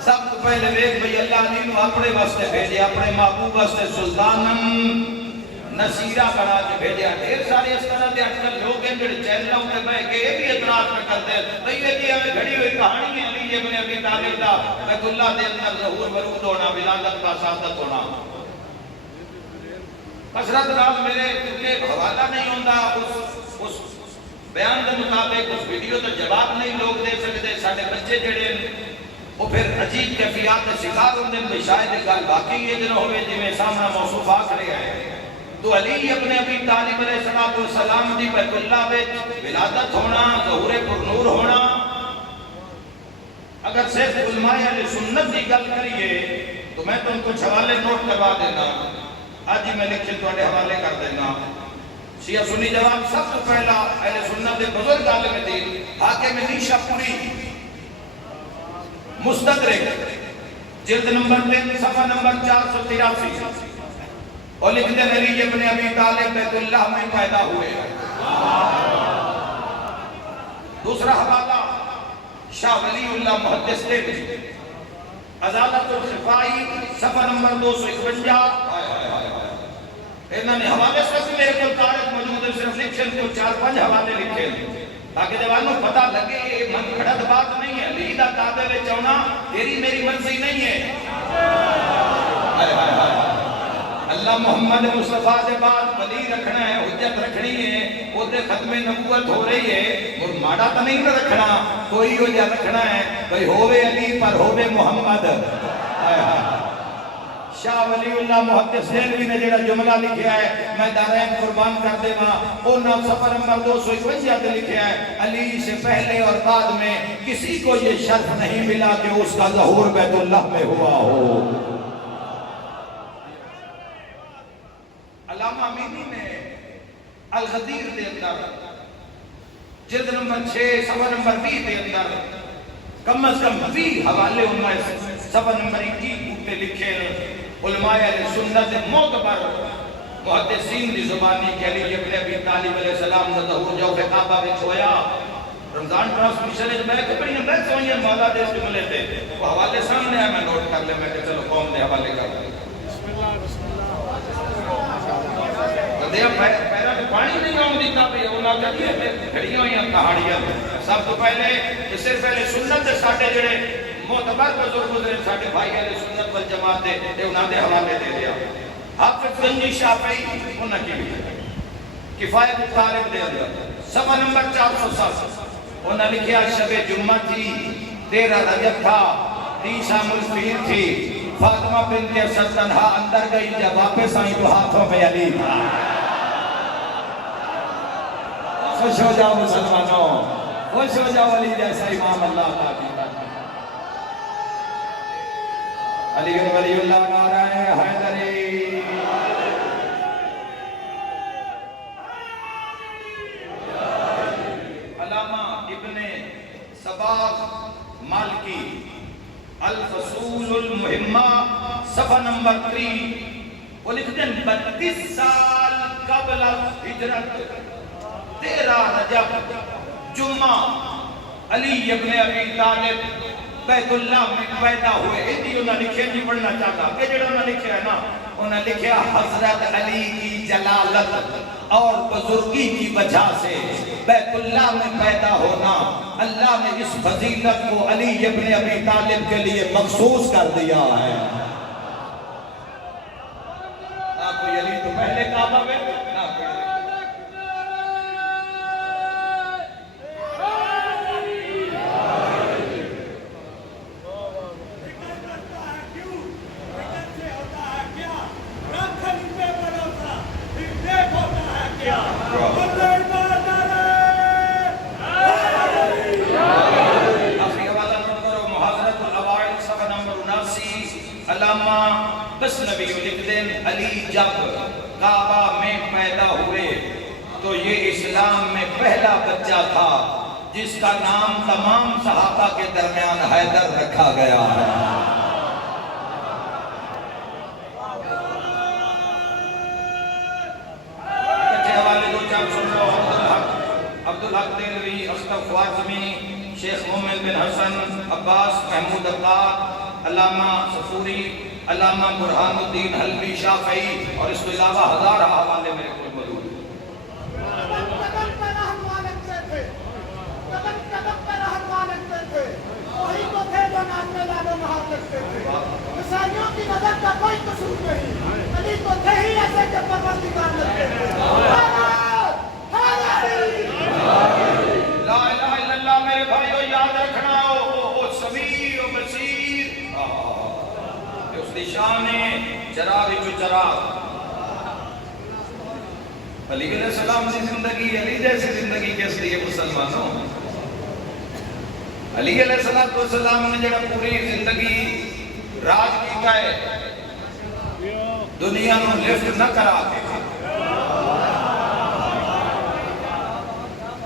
سب تو پہلے ویک بھئی اللہ علی نوں اپنے واسطے بھیجے اپنے محبوب واسطے سلطانن نصیرہ بنا کے بھیجے ڈھیر سارے اس طرح دے آج کل لوگ ہیں جو چینلوں پہ بہ کے یہ بھی اعتراض میں کرتے ہیں بھئی یہ جی ہمیں گھڑی ہوئی کہانی ہے علی ابن ابی طالب دا بیت اللہ دے اندر ظہور ورود ہونا ولادت کا سعادت ہونا حضرت ناز میرے کیونکہ حوالہ نہیں ہوتا اس بیان کے مطابق اس ویڈیو تو جواب نہیں لوگ دے سکتے سارے بچے جڑے وہ پھر عجیب کیفیات کے شکار ہوندے ہیں شاید ایک گل باقی یہ دن ہوئے جی میں سامنا موصوفات رہے ہیں تو علی ابن ابی طالب علیہ السلام دی بیت اللہ وچ ولادت ہونا ظہور پر نور ہونا اگر صرف علماء اہل سنت کی گل کریے تو میں تم کچھ حوالے نوٹ کروا دینا آج ہی میں لکھے تھوڑے حوالے کر دینا شیعہ سنی جواب سب سے پہلا اہل سنت بزرگ عالم دین حاکم نیشہ پوری مستدرک جلد نمبر 3 صفحہ نمبر 483 اور لکھتے ہیں علی ابن ابی طالب بیت اللہ میں پیدا ہوئے دوسرا حوالہ شاہ ولی اللہ محدث تیری عزالت الخفائی صفحہ نمبر 251 انہوں نے حوالے سے میرے کو تاریخ موجود ہے صرف لکھن کو 4-5 حوالے لکھے تاکہ جوانوں پتہ لگے یہ من کھڑت بات نہیں ہے علی دا کعبے میں چونا تیری میری منصی نہیں ہے اللہ محمد مصطفیٰ سے بات ولی رکھنا ہے حجت رکھنی ہے وہ دے ختم نبوت ہو رہی ہے اور ماڑا تو نہیں رکھنا کوئی ہو جا رکھنا ہے بھئی ہووے علی پر ہووے محمد شاہ ولی اللہ محدث دہلوی نے جڑا جملہ لکھیا ہے میں دارین قربان کر دے ماں اونا صفحہ نمبر 251 تے لکھیا ہے علی سے پہلے اور بعد میں کسی کو یہ شرف نہیں ملا کہ اس کا ظہور بیت اللہ میں ہوا ہو علامہ امینی نے الغدیر دے اندر جلد نمبر 6 صفحہ نمبر 20 دے اندر کم از کم 20 حوالے انہوں نے صفحہ نمبر 21 پہ لکھے علماء اہل سنت معتبر محدثین دی زبانی کہ علی ابن ابی طالب علیہ السلام کا ظہور جو کعبہ وچ ہویا رمضان ٹرانسمیشن وچ میں کپڑی نے بیٹھ ہوئی ہیں مولا دے سے ملے تھے وہ حوالے سامنے ہے میں نوٹ کر لے میں کہ چلو قوم دے حوالے کر لیں بسم اللہ پیرا تو پانی نہیں آؤں دیتا پہ انہاں کہتے ہیں کھڑی ہوئی ہیں کہاڑیاں سب تو پہلے صرف پہلے سنت دے ساٹھے جڑے معتبر بزرگ گزرے ساٹھے بھائی اہل سنت والجماعت دے انہاں دے حوالے دے دیا حافظ گنجی شافعی انہاں کی بھی کفایت طالب دے دیا صفحہ نمبر 407 انہاں لکھیا شب جمعہ تھی 13 رجب تھا 30 الفیر تھی فاطمہ بنت اسد تنہا اندر گئی جب واپس آئی تو ہاتھوں پہ علی تھا خوش ہو جاؤ مسلمانوں خوش ہو جاؤ علی جیسا امام اللہ تعالی علی بن ولی اللہ نعرہ حیدری علامہ ابن صباغ مالکی الفصول المہمہ صفحہ نمبر 3 وہ لکھتے ہیں 32 سال قبل ہجرت 13 رجب جمعہ علی ابن ابی طالب بیت اللہ میں پیدا ہوئے. یہ انہوں نے لکھے نہیں پڑھنا چاہتا کہ جڑا انہوں نے لکھا ہے نا, انہوں نے لکھا حضرت علی کی جلالت اور بزرگی کی وجہ سے بیت اللہ میں پیدا ہونا, اللہ نے اس فضیلت کو علی ابن ابی طالب کے لیے مخصوص کر دیا ہے. نہ کوئی علی تو پہلے کعبہ میں, نہ کوئی علامہ غزنوی لکھتے ہیں علی جب کعبہ میں پیدا ہوئے تو یہ اسلام میں پہلا بچہ تھا جس کا نام تمام صحابہ کے درمیان حیدر رکھا گیا ہے. اچھے حوالے دو چار سن لو. عبدالحق دہلوی, اشرف خوارزمی, شیخ محمد بن حسن, عباس محمود عطار, علامہ صفوری, علامہ برہان الدین حلبی شافعی, اور اس کے علاوہ ہزارہ حوالے میرے کوئی موجود ہیں. قدم پہ رہنما لگتے تھے, قدم پہ رہنما لگتے تھے, وہی تو تھے جو نام میں لالو نہار لگتے تھے. عیسائیوں کی نظر کا کوئی قصور نہیں, علی تو تھے ہی ایسے کہ پروردگار لگتے تھے. لا الہ الا اللہ میرے بھائیو یاد رکھنا ہو سمیع و بصیر, اس کی شان چراغ جو چراغ. علی علیہ السلام کی زندگی, علی جیسی زندگی کس لیے مسلمانوں؟ علی علیہ السلام نے جڑا پوری زندگی راج کیتا ہے دنیا نو لفٹ نہ کرا کے.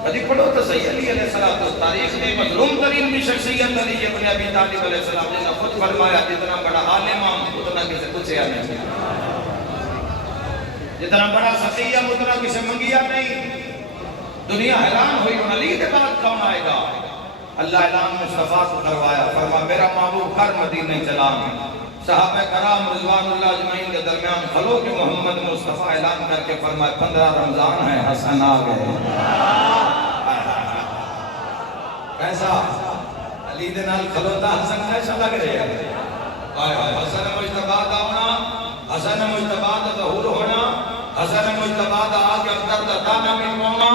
کدی پڑھو تو صحیح, علی علیہ السلام تاریخ میں مظلوم ترین بھی شخصیت علی ابن ابی طالب علیہ السلام, جس نے خود فرمایا جتنا بڑا عالم ہوں اتنا کسی پوچھا نہیں, جتنا بڑا سقیم اتنا کسی منگیا نہیں. دنیا حیران ہوئی علی کے بعد کون آئے گا؟ اللہ اعلان مصطفیٰ کو کروایا, فرما میرا محبوب کر مدینہ چلا. صحابہ کرام رضوان اللہ اجمعین کے درمیان کھلو کہ محمد مصطفیٰ اعلان کر کے فرمائے 15 رمضان ہے, حسن آ گئے. کیسا علی دے نال کھلوتا حسن کیسا لگ رہے ہیں؟ حسن مجتبہ دا ہونا, حسن مجتبہ دا ظہور ہونا, حسن مجتبہ دا آگے افتر دا تانا ملوانا,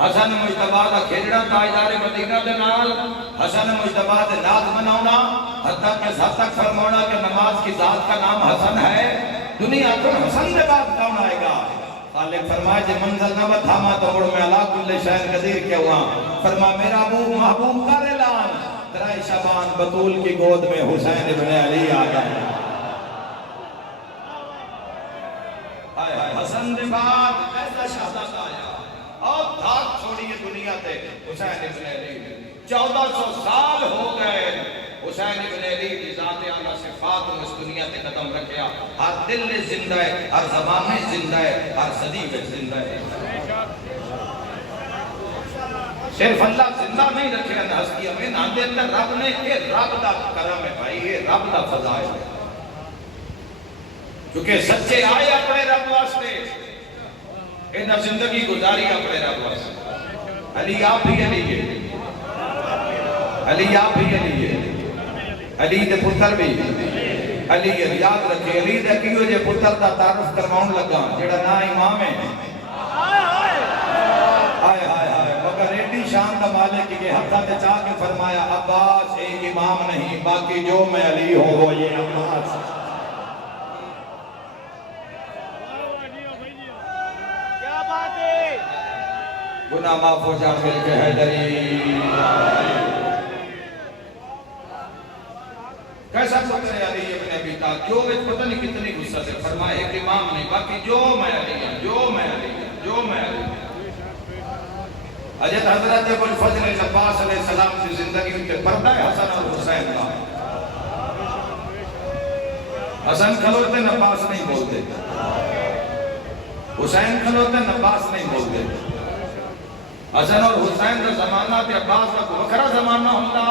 حسن مجتبہ دا کھیلنا تاجدار مدینہ دے نال, حسن مجتبہ دے ناز مناؤنا, حتیٰ کہ حد تک فرمانا کہ نماز کی ذات کا نام حسن ہے. دنیا کو حسن دے بعد کون آئے گا؟ خالق فرمائے جے منزل نہ بتھاما تو مڑ میں علا کل شہر قدیر کیا ہوا. فرما میرا محبوب کر اعلان, ترائی شبان بطول کی گود میں حسین ابن علی آ گئے. حسن دے بعد ایسا شہزادہ آیا اور دھاک چھوڑیے دنیا تے حسین ابن علی. 1400 سال ہو گئے حسین ابن علی کی ذات اعلیٰ صفات اس دنیا تے قدم رکھیا. ہر دل میں زندہ ہے, ہر زبان میں زندہ ہے, ہر صدی میں زندہ ہے. صرف اللہ زندہ نہیں رکھے اندر ہستی ہمیں نہ دے اندر رب نے, یہ رب دا کرم ہے بھائی, یہ رب دا فضائل ہے. کیونکہ سچے آئے اپنے رب واسطے, انہاں زندگی گزاری اپنے رب واسطے. علی آپ بھی علی ہے, علی آپ بھی علی ہے, علی دے پتر بھی علی ہے. یاد رکھے علی دے کیوں جے پتر دا تعارف کرواؤں لگا جڑا نا امام ہے. آئے آئے آئے مگر ایڈی شان دا مالک کہ ہتھا تے چاہ کے فرمایا عباس ایک امام نہیں, باقی جو میں علی ہوں وہ یہ عباس. گناہ معاف ہو جا مل کے حیدری. کیسا پتر ہے علی ابن ابی طالب, جو میں پتہ نہیں کتنی غصہ سے فرمائے ایک امام نہیں, باقی جو میں علی ہوں, جو میں علی ہوں, جو میں علی ہوں. حضرت ابو الفضل عباس علیہ السلام کی زندگی میں پردہ ہے حسن اور حسین کا. حسن کھلوتے عباس نہیں بولتے, حسین کھلوتے عباس نہیں بولتے. حسن اور حسین کا زمانہ تے عباس کا وکھرا زمانہ ہوتا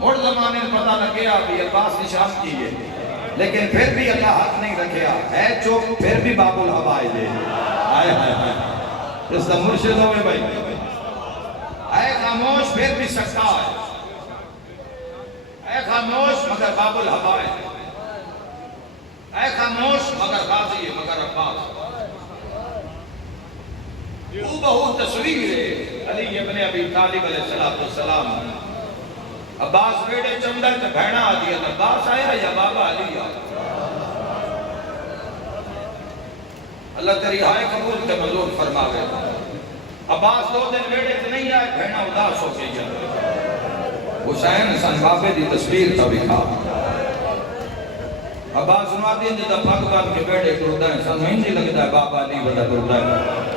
مڑ زمانے میں پتہ لگیا بھی عباس نشان کیے لیکن پھر بھی اللہ حق نہیں رکھیا ہے چوک پھر بھی باب الحبائے دے آئے آئے آئے اس کا مرشد ہوئے بھائی اے خاموش پھر بھی سکتا ہے اے خاموش مگر باب الحبائے اے خاموش مگر غازی ہے مگر عباس وہ بہو تصویر ہے علی ابن ابی طالب علیہ السلام عباس بیڑے چمڑا تے بھیڑا آ دیا عباس آیا یا بابا علی آیا اللہ تیری ہائے قبول تے منظور فرما گیا عباس 2 دن بیڑے تے نہیں آئے بھیڑا اداس ہو گئی حسین سن بابے دی تصویر تا بکھا عباس سنوا دین جدہ پاک بان کے بیڑے کردہ ہیں سن مہنجی لگتا ہے بابا علی بدا کردہ ہے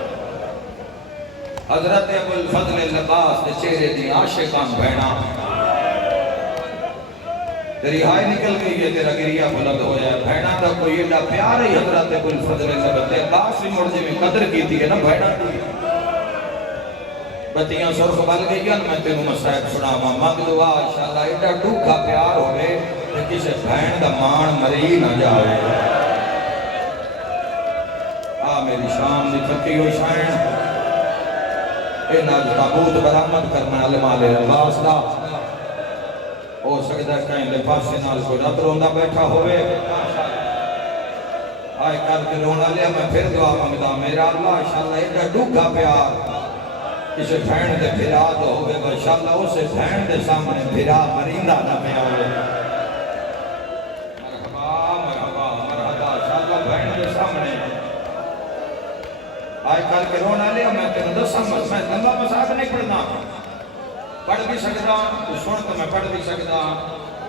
حضرت ابو الفضل اللباس دے چہرے دی عاشقان بہنا تیری ہائے نکل گئی ہے تیرا گریہ بلند ہو جائے بہنا دا کوئی ایڈا پیار ہی حضرت ابو الفضل اللباس عباس بھی مرجے میں قدر کی تھی کہ نا بہنا کی بتیاں سرخ بل گئی ہیں میں تینوں مسائب سنا مانگ دعا انشاءاللہ ایڈا ڈوکھا پیار ہوئے کہ کسے بہن دا مان مری نہ جائے میری شام دی تھکی ہوئی شائن اے ناج تابوت برامت کرنا علم آلے عباس دا ہو سکتا ہے کہیں لفاظ سے نال کوئی رت روندہ بیٹھا ہوئے آئے کر کے رونا لیا میں پھر دعا مانگتا میرا اللہ انشاءاللہ ایڈا ڈوکھا پیار کسے بھین دے پھرا دو ہوئے انشاءاللہ اسے بھین دے سامنے پھرا مرندہ نہ میں ہوئے مرحبا انشاءاللہ بھین دے سامنے آئے کر کے رونا لیا میں تیرے دس سمجھ میں لمبا مساق نہیں پڑھنا پڑھ بھی سکتا تو سن تو میں پڑھ بھی سکتا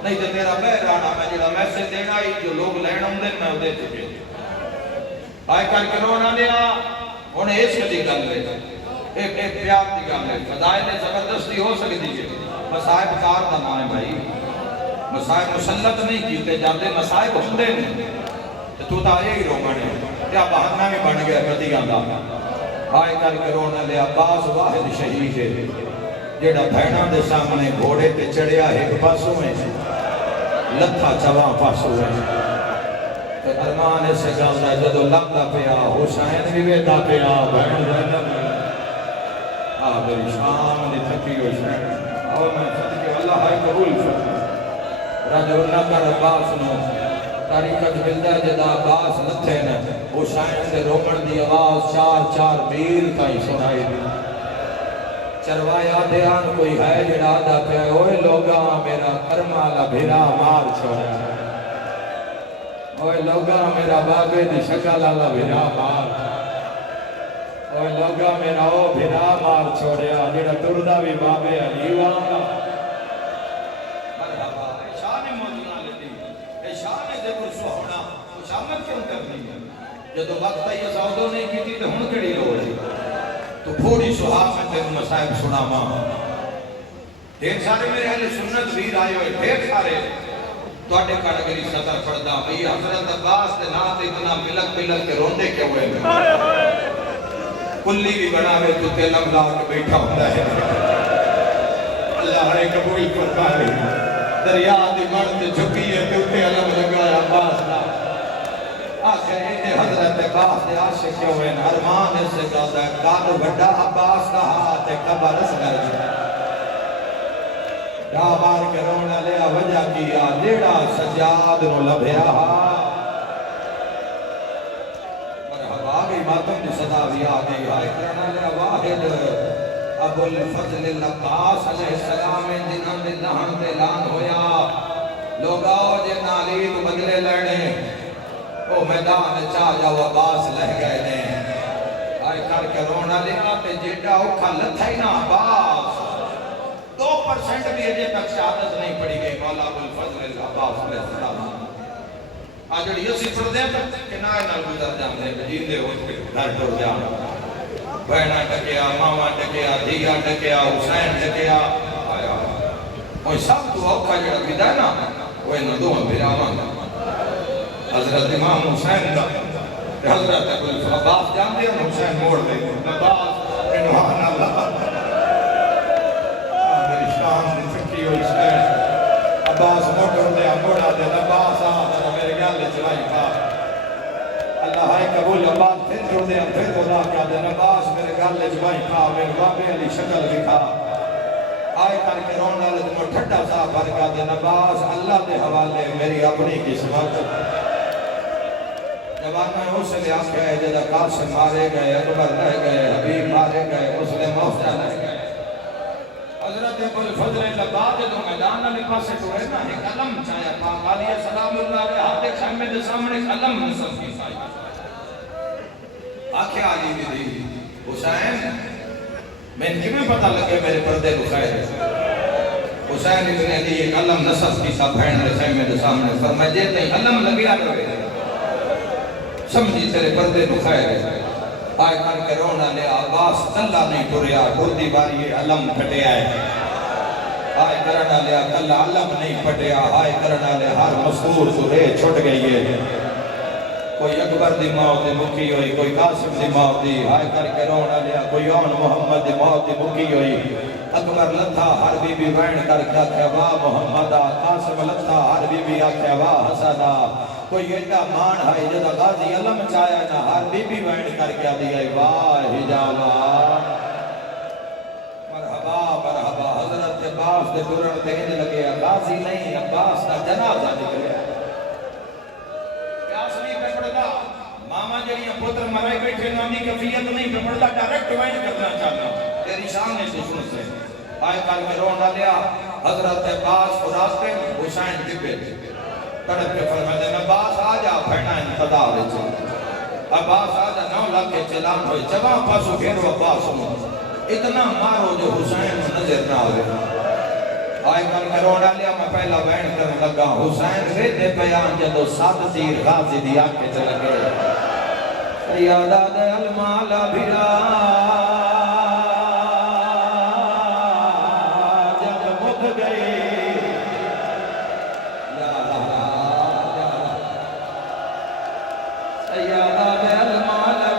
نہیں تو تیرا بہرانا میں جڑا میسے دینا ہی جو لوگ لین ہوں دن میں ہوں دے چکے آئے کر کے رونا لیا انہیں اس کی گل لے ایک پیار کی گل لے فضائل زبردستی ہو سکتی ہے مسائب کار دا ماں ہے بھائی مسائب مسلط نہیں کیتے جاتے مسائب ہندے نہیں تو تا یہی رومنے کیا بہانہ میں بن گیا کدی آندا آئے کر کے رونا لیا عباس واحد شہید ہے جیڑا بھیڑاں دے سامنے گھوڑے تے چڑھیا ایک پاسوں میں لتھا چواں پاسوں میں ارمان اسے گلنا جدو لگتا پیا حسین بھی ویدا پیا بھیڑ زیادہ بھی میری شام دی تھکی حسین اور میں صدقے اللہ ہائی قبول فرما رجل نہ کر عباس نو تاریخت ملدہ جدا عباس لتھے نے حسین سے روکن دی آواز 4 میل تائی سنائی دی چروایا دیان کوئی ہے جڑا دا پہ اوے لوگا میرا کرمالا بھیرا مار چھوڑا اوے لوگا میرا بابے دی شکل آلا بھیرا مار اوے لوگا میرا او بھیرا مار چھوڑیا جڑا تردہ بھی بابے علی وانگا مرحبا شان موجنا لیتی شان دے پر سوہنا شامت کیوں کرنی ہے جدو وقت ہے یہ سعودوں نہیں کی تھی تو ہن کڑی رو رہی تو پھوڑی سہاں میں تیرے مسائب سنا ماں ڈھیر سارے میرے اہل سنت ویر آئے ہوئے ڈھیر سارے تو اٹھے کاٹگری سطر پڑھتا بھئی حضرت عباس دے نات اتنا ملک کے روندے کیا ہوئے میں کلی بھی بناوے تو تے لملا کے بیٹھا ہوتا ہے اللہ نے قبول کو پارے دریا دی مرد جھکی ہے تو تے علم لگایا عباس دا آخر ایتے حضرت عباس دے عاشق کیا ہوئے ارمان اس سے کہتا ہے کانو بڑا عباس دا ہاتھ قبر اس گر جائے ڈابار کے رونا لیا وجہ کیا لیڑا سجاد نو لبھیا مرحبا آگئی ماتم دی صدا بھی آگئی آئے کرنا لیا واحد ابو الفضل العباس علیہ السلام جنہاں دے دہن دے لان ہویا لوگ آؤ جن علی تو بدلے لڑنے او میدان چاہ جاؤ عباس لہ گئے نے آئے کر کے رونا لیا تے جیٹا اوکھا لتھائی نا عباس 2% بھی اجے تک شہادت نہیں پڑی گئی مولا ابو الفضل العباس علیہ السلام آجڑی اسی پڑھ دیں کہ نائے نال گزر جاندے جیندے ہوتے گھر ٹور جانا بہنا ٹکیا ماما ٹکیا دھیا ٹکیا حسین ٹکیا آیا وہ سب تو اوکھا جڑا گدا نا وہ انہوں دو بھیرا مانگا حضرت امام حسین دا حضرت ابو العباس جاندے ہیں حسین موڑ دے عباس انوان اللہ ٹر دیا پھر بلا کیا دے نباس میرے گل جبائی کھا میرے بابے علی شکل دکھا آئے کر کے رونا لگنو ٹھٹا سا بھر کیا دے نباس اللہ دے حوالے میری اپنی قسمت جوان میں اس لئے آکھا ہے جدہ قاسم مارے گئے اکبر رہ گئے حبیب مارے گئے مسلم موفدہ رہ گئے حضرت ابو الفضل لباد دو میدان علی پاسے ٹوئے نا ایک علم چاہیا پاک علیہ السلام اللہ علیہ ہاتھ ایک خیمے دے سامنے ایک علم نصف کی سائی آنکھیں آلی بھی دی حسین میں ان کی میں پتہ لگے میرے پردے بخیر حسین ابن علی ایک علم نصف کی سا بھین دے خیمے دے سامنے فرمائے دیتے ہیں علم لگی آگے سمجھی تیرے پردے بخیر آئے کر کے رونا لے عباس کلہ نہیں ٹریا ٹردی باری علم پھٹے آئے آئے کرنا لیا کلہ علم نہیں پھٹیا آئے کرنا لے ہر مصور سورے چھٹ گئی ہے کوئی اکبر دی موت دی مکی ہوئی کوئی قاسم دی موت دی آئے کر کے رونا لیا کوئی اون محمد دی موت دی مکی ہوئی اکبر لتھا ہر بی بی وین کر کے آکھیا واہ محمدہ قاسم لتھا ہر بی بی آکھیا واہ حسنہ کوئی ایڈا مان ہے جدہ غازی علم چاہیا نا ہر بی بی وین کر کے دیا واہ حجابہ مرحبا مرحبا حضرت عباس دے درر تہنے لگے غازی نہیں عباس کا جنازہ نکلے پیاس نہیں پہ پڑھتا ماما جڑیاں پتر مرائے بیٹھے نامی کفیت نہیں پہ پڑھتا ڈائریکٹ وین کرنا چاہتا تیری شان ہے دشمن سے آئے کل میں رونا لیا حضرت عباس فراستے حسین ڈبے تڑپ کے فرمائے دے عباس آجا بھینا انتدا ہوئے عباس آجا 9 لاکھ کے چلان ہوئے جوان پاسو پھیرو عباس ہوں اتنا مارو جو حسین نظر نہ ہوئے آئے کل میں رونا لیا میں پہلا بین کرنے لگا حسین ریدے بیان جدو 7 تیر غازی دی آنکھیں چل گئے سیادہ دے المالا بھیرا جب مک گئی سیادہ دے المالا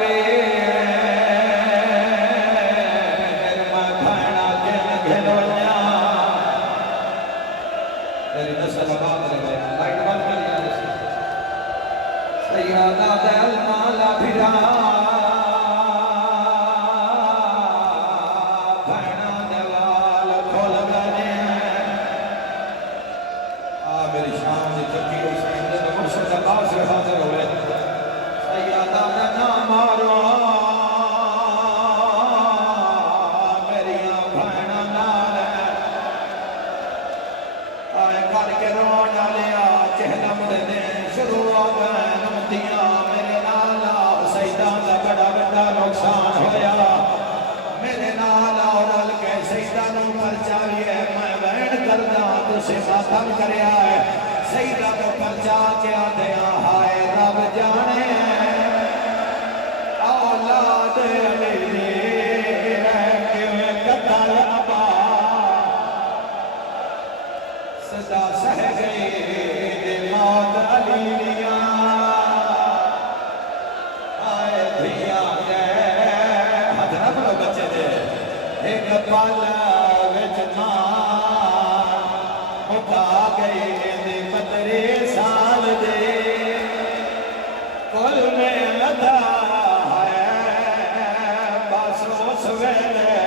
سیادہ دے المالا بھیرا بھینا دیوال کھول گنے میری شام سے چکی حسین دے مرشد عباس سے حاضر ہوئے سیادہ دے نامارو میری بھینا نال آئے کر کے رونا لیا چہلم دے دیں شروع آگئے میرے نالا سیدان کا بڑا بڑا نقصان ہویا میرے نالا اور کے سیدانوں پر چاہیے میں بین کردہ تو سے ماتم کریا ہے سیدانوں پر چاہ کے آدھیا ہائے رب جانے اولاد علی کہ قتل ابا صدا سہ گئی دے موت علی لیا ایک پالا وچ ماں مکا گئی دے 15 سال دے کل میں لدھا ہے بس اس ویلے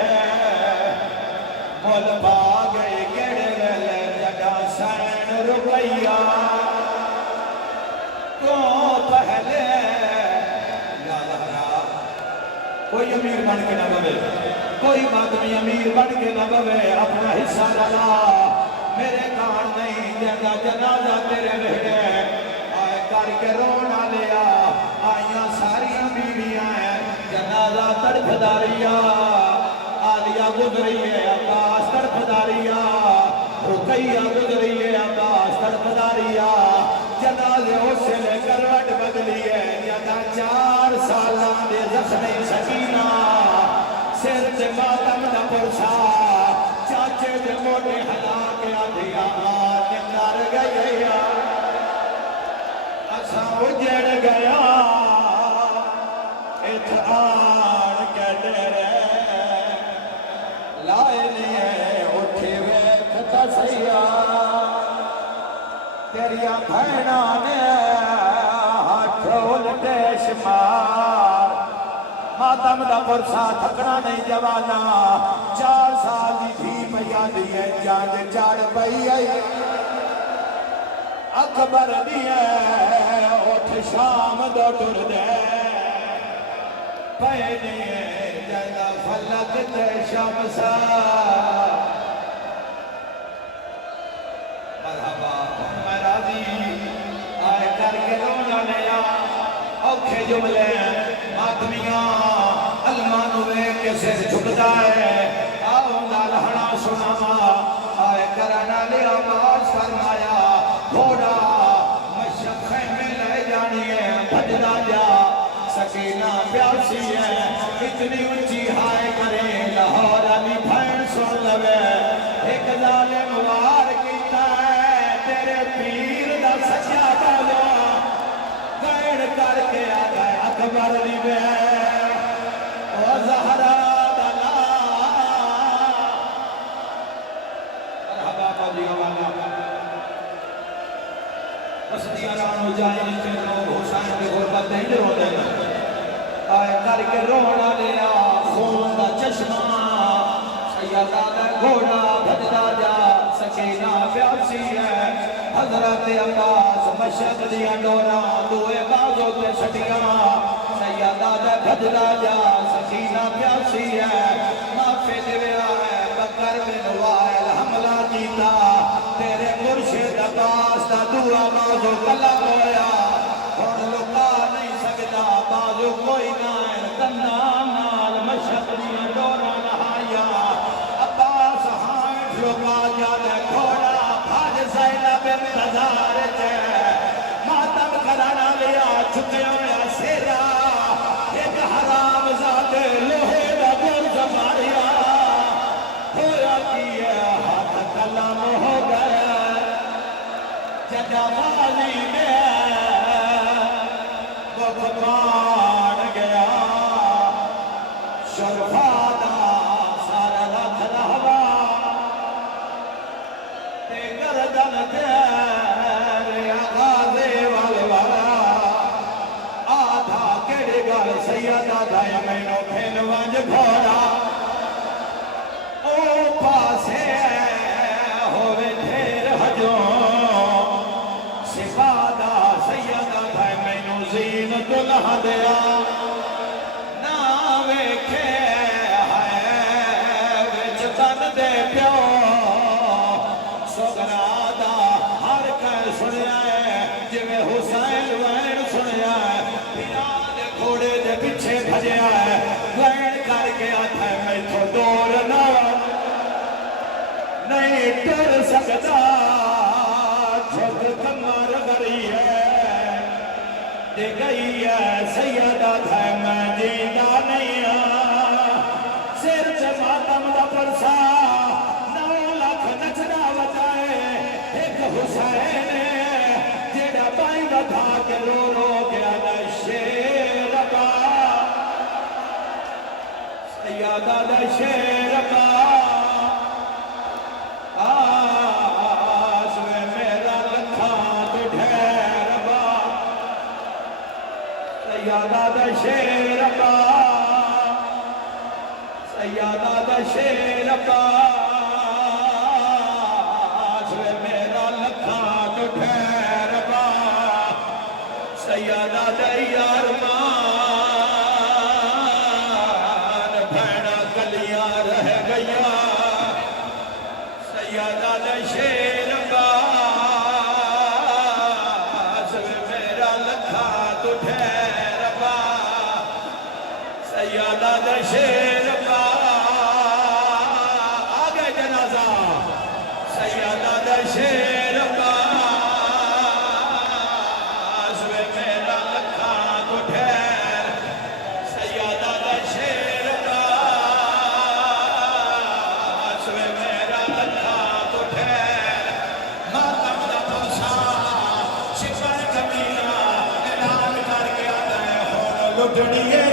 مل پا گئی کیڑے ویلے جگہ سین روپیہ تو پہلے کوئی امیر بن کے نہ بھوے کوئی آدمی امیر بن کے نہ بھوے اپنا حصہ ڈالا میرے کان نہیں جگہ جنازہ تیرے بہڑے آئے کر کے رونا لیا آئیاں ساریاں بیویاں ہیں جنازہ تڑپ داریا آلیہ گزری ہے عباس تڑپ داریا رقیہ گزری ہے عباس تڑپ داریا جنازے اس سے لے کر وٹ بدلی ہے جگہ 4 سالان دے زخمی سکینہ سر سے ماتم نہ پرسا چاچے دے موٹے ہلا کے آدھیا نکار گیا اسا اجڑ گیا اتحان کے ڈیرے لائے لیے اٹھے ویکھتا سیا تیریا بھینا نے ہاتھ الٹے شمار ماتم دا پرسا تھکنا نہیں جوانا 4 سال دی تھی پیا دیئے جاند چار پئی آئی اکبر دیئے اٹھ شام دو ٹر دے پہ دیئے جنہ فلک تے شمسا مرحبا مرادی آئے کر کے رونا لیا اوکھے جملے ماتمیاں المانوے کے سر جھکتا ہے آؤں گا لہنا سناما آئے کرانا لیا باز فرمایا گھوڑا مشق خیمے لے جانی ہے بھجدا جا سکینہ پیاسی ہے اتنی اونچی ہائے کرے لاہور علی بھین سن لوے ایک ظالم وار کیتا ہے تیرے پیر دا سچا بالا گئڑ کر کے آگئے اکبر دی بے او زہرہ دلا مرحبا قولی حوالا بسدیاں رانو جائیں چلو حسین کے غربت نہیں رو دے آئے کر کے رونا لیا خون دا چشمہ سیدہ دا گھوڑا بھجدا جا سکینہ پیاسی ہے حضرت عباس مشرق دیا ڈورا دوئے بازوں تے سٹیاں سیدہ دا بھجدا جا سکینہ پیاسی ہے معافی دویا ہے بکر بن وائل حملہ جیتا تیرے مرشد عباس دا دعا بازو کلا ہویا اور لکا نہیں سکتا بازو کوئی نائن تنام نال مشقی دورا نہایا عباس ہائٹ لکا جانے کھوڑا بھاج زینب انتظار تے ماتم کرانا لیا چھتے ہویا سیرا ایک حرام زادے لوہے دا گرز ماریا ہویا کیے ہاتھ کلام ہو گئے ججا والی میں بغبان گیا شرفادہ سارا رکھ رہوا تے گردن تیرے آغازے والوالا آدھا کڑ گل سیدہ دایا مینو پھن ونج گھوڑا او پاسے ہوئے دھیر حجوں سفادہ سیدہ دھائے مینو زین دلہ دیا ناوے کھے ہے وچ تن دے پیو سگرادہ ہر کر سنیا ہے جویں حسین وین سنیا ہے پیران گھوڑے دے پچھے بھجیا ہے وین کر کے آتا ہے میں تو دور نہ نہیں ٹر سکتا جھک کمر غری ہے دے گئی ہے سیدہ تھا میں جیدہ نہیں سر ماتم دا پرسا 9 لاکھ نچنا بچائے ایک حسین جیڑا بائی بدھا کے رو رو گیا دا شیر کا سیدہ دا شیر کا سیادہ دا شیر کا سیادہ دا شیر کا آسوے میرا لکھا تو ٹھہر با سیادہ دا یارمان بھیڑا گلیاں رہ گیا سیادہ دا شیر کا آسوے میرا لکھا تو ٹھہر سیادہ دا شیر کا آگے جنازہ سیادہ دا شیر کا آسوے میرا لکھا تو ٹھہر سیادہ دا شیر کا آسوے میرا لکھا تو ٹھہر ماتم دا پرسا شکر کمینا اعلان کر کے آتا ہے ہون لٹڑیے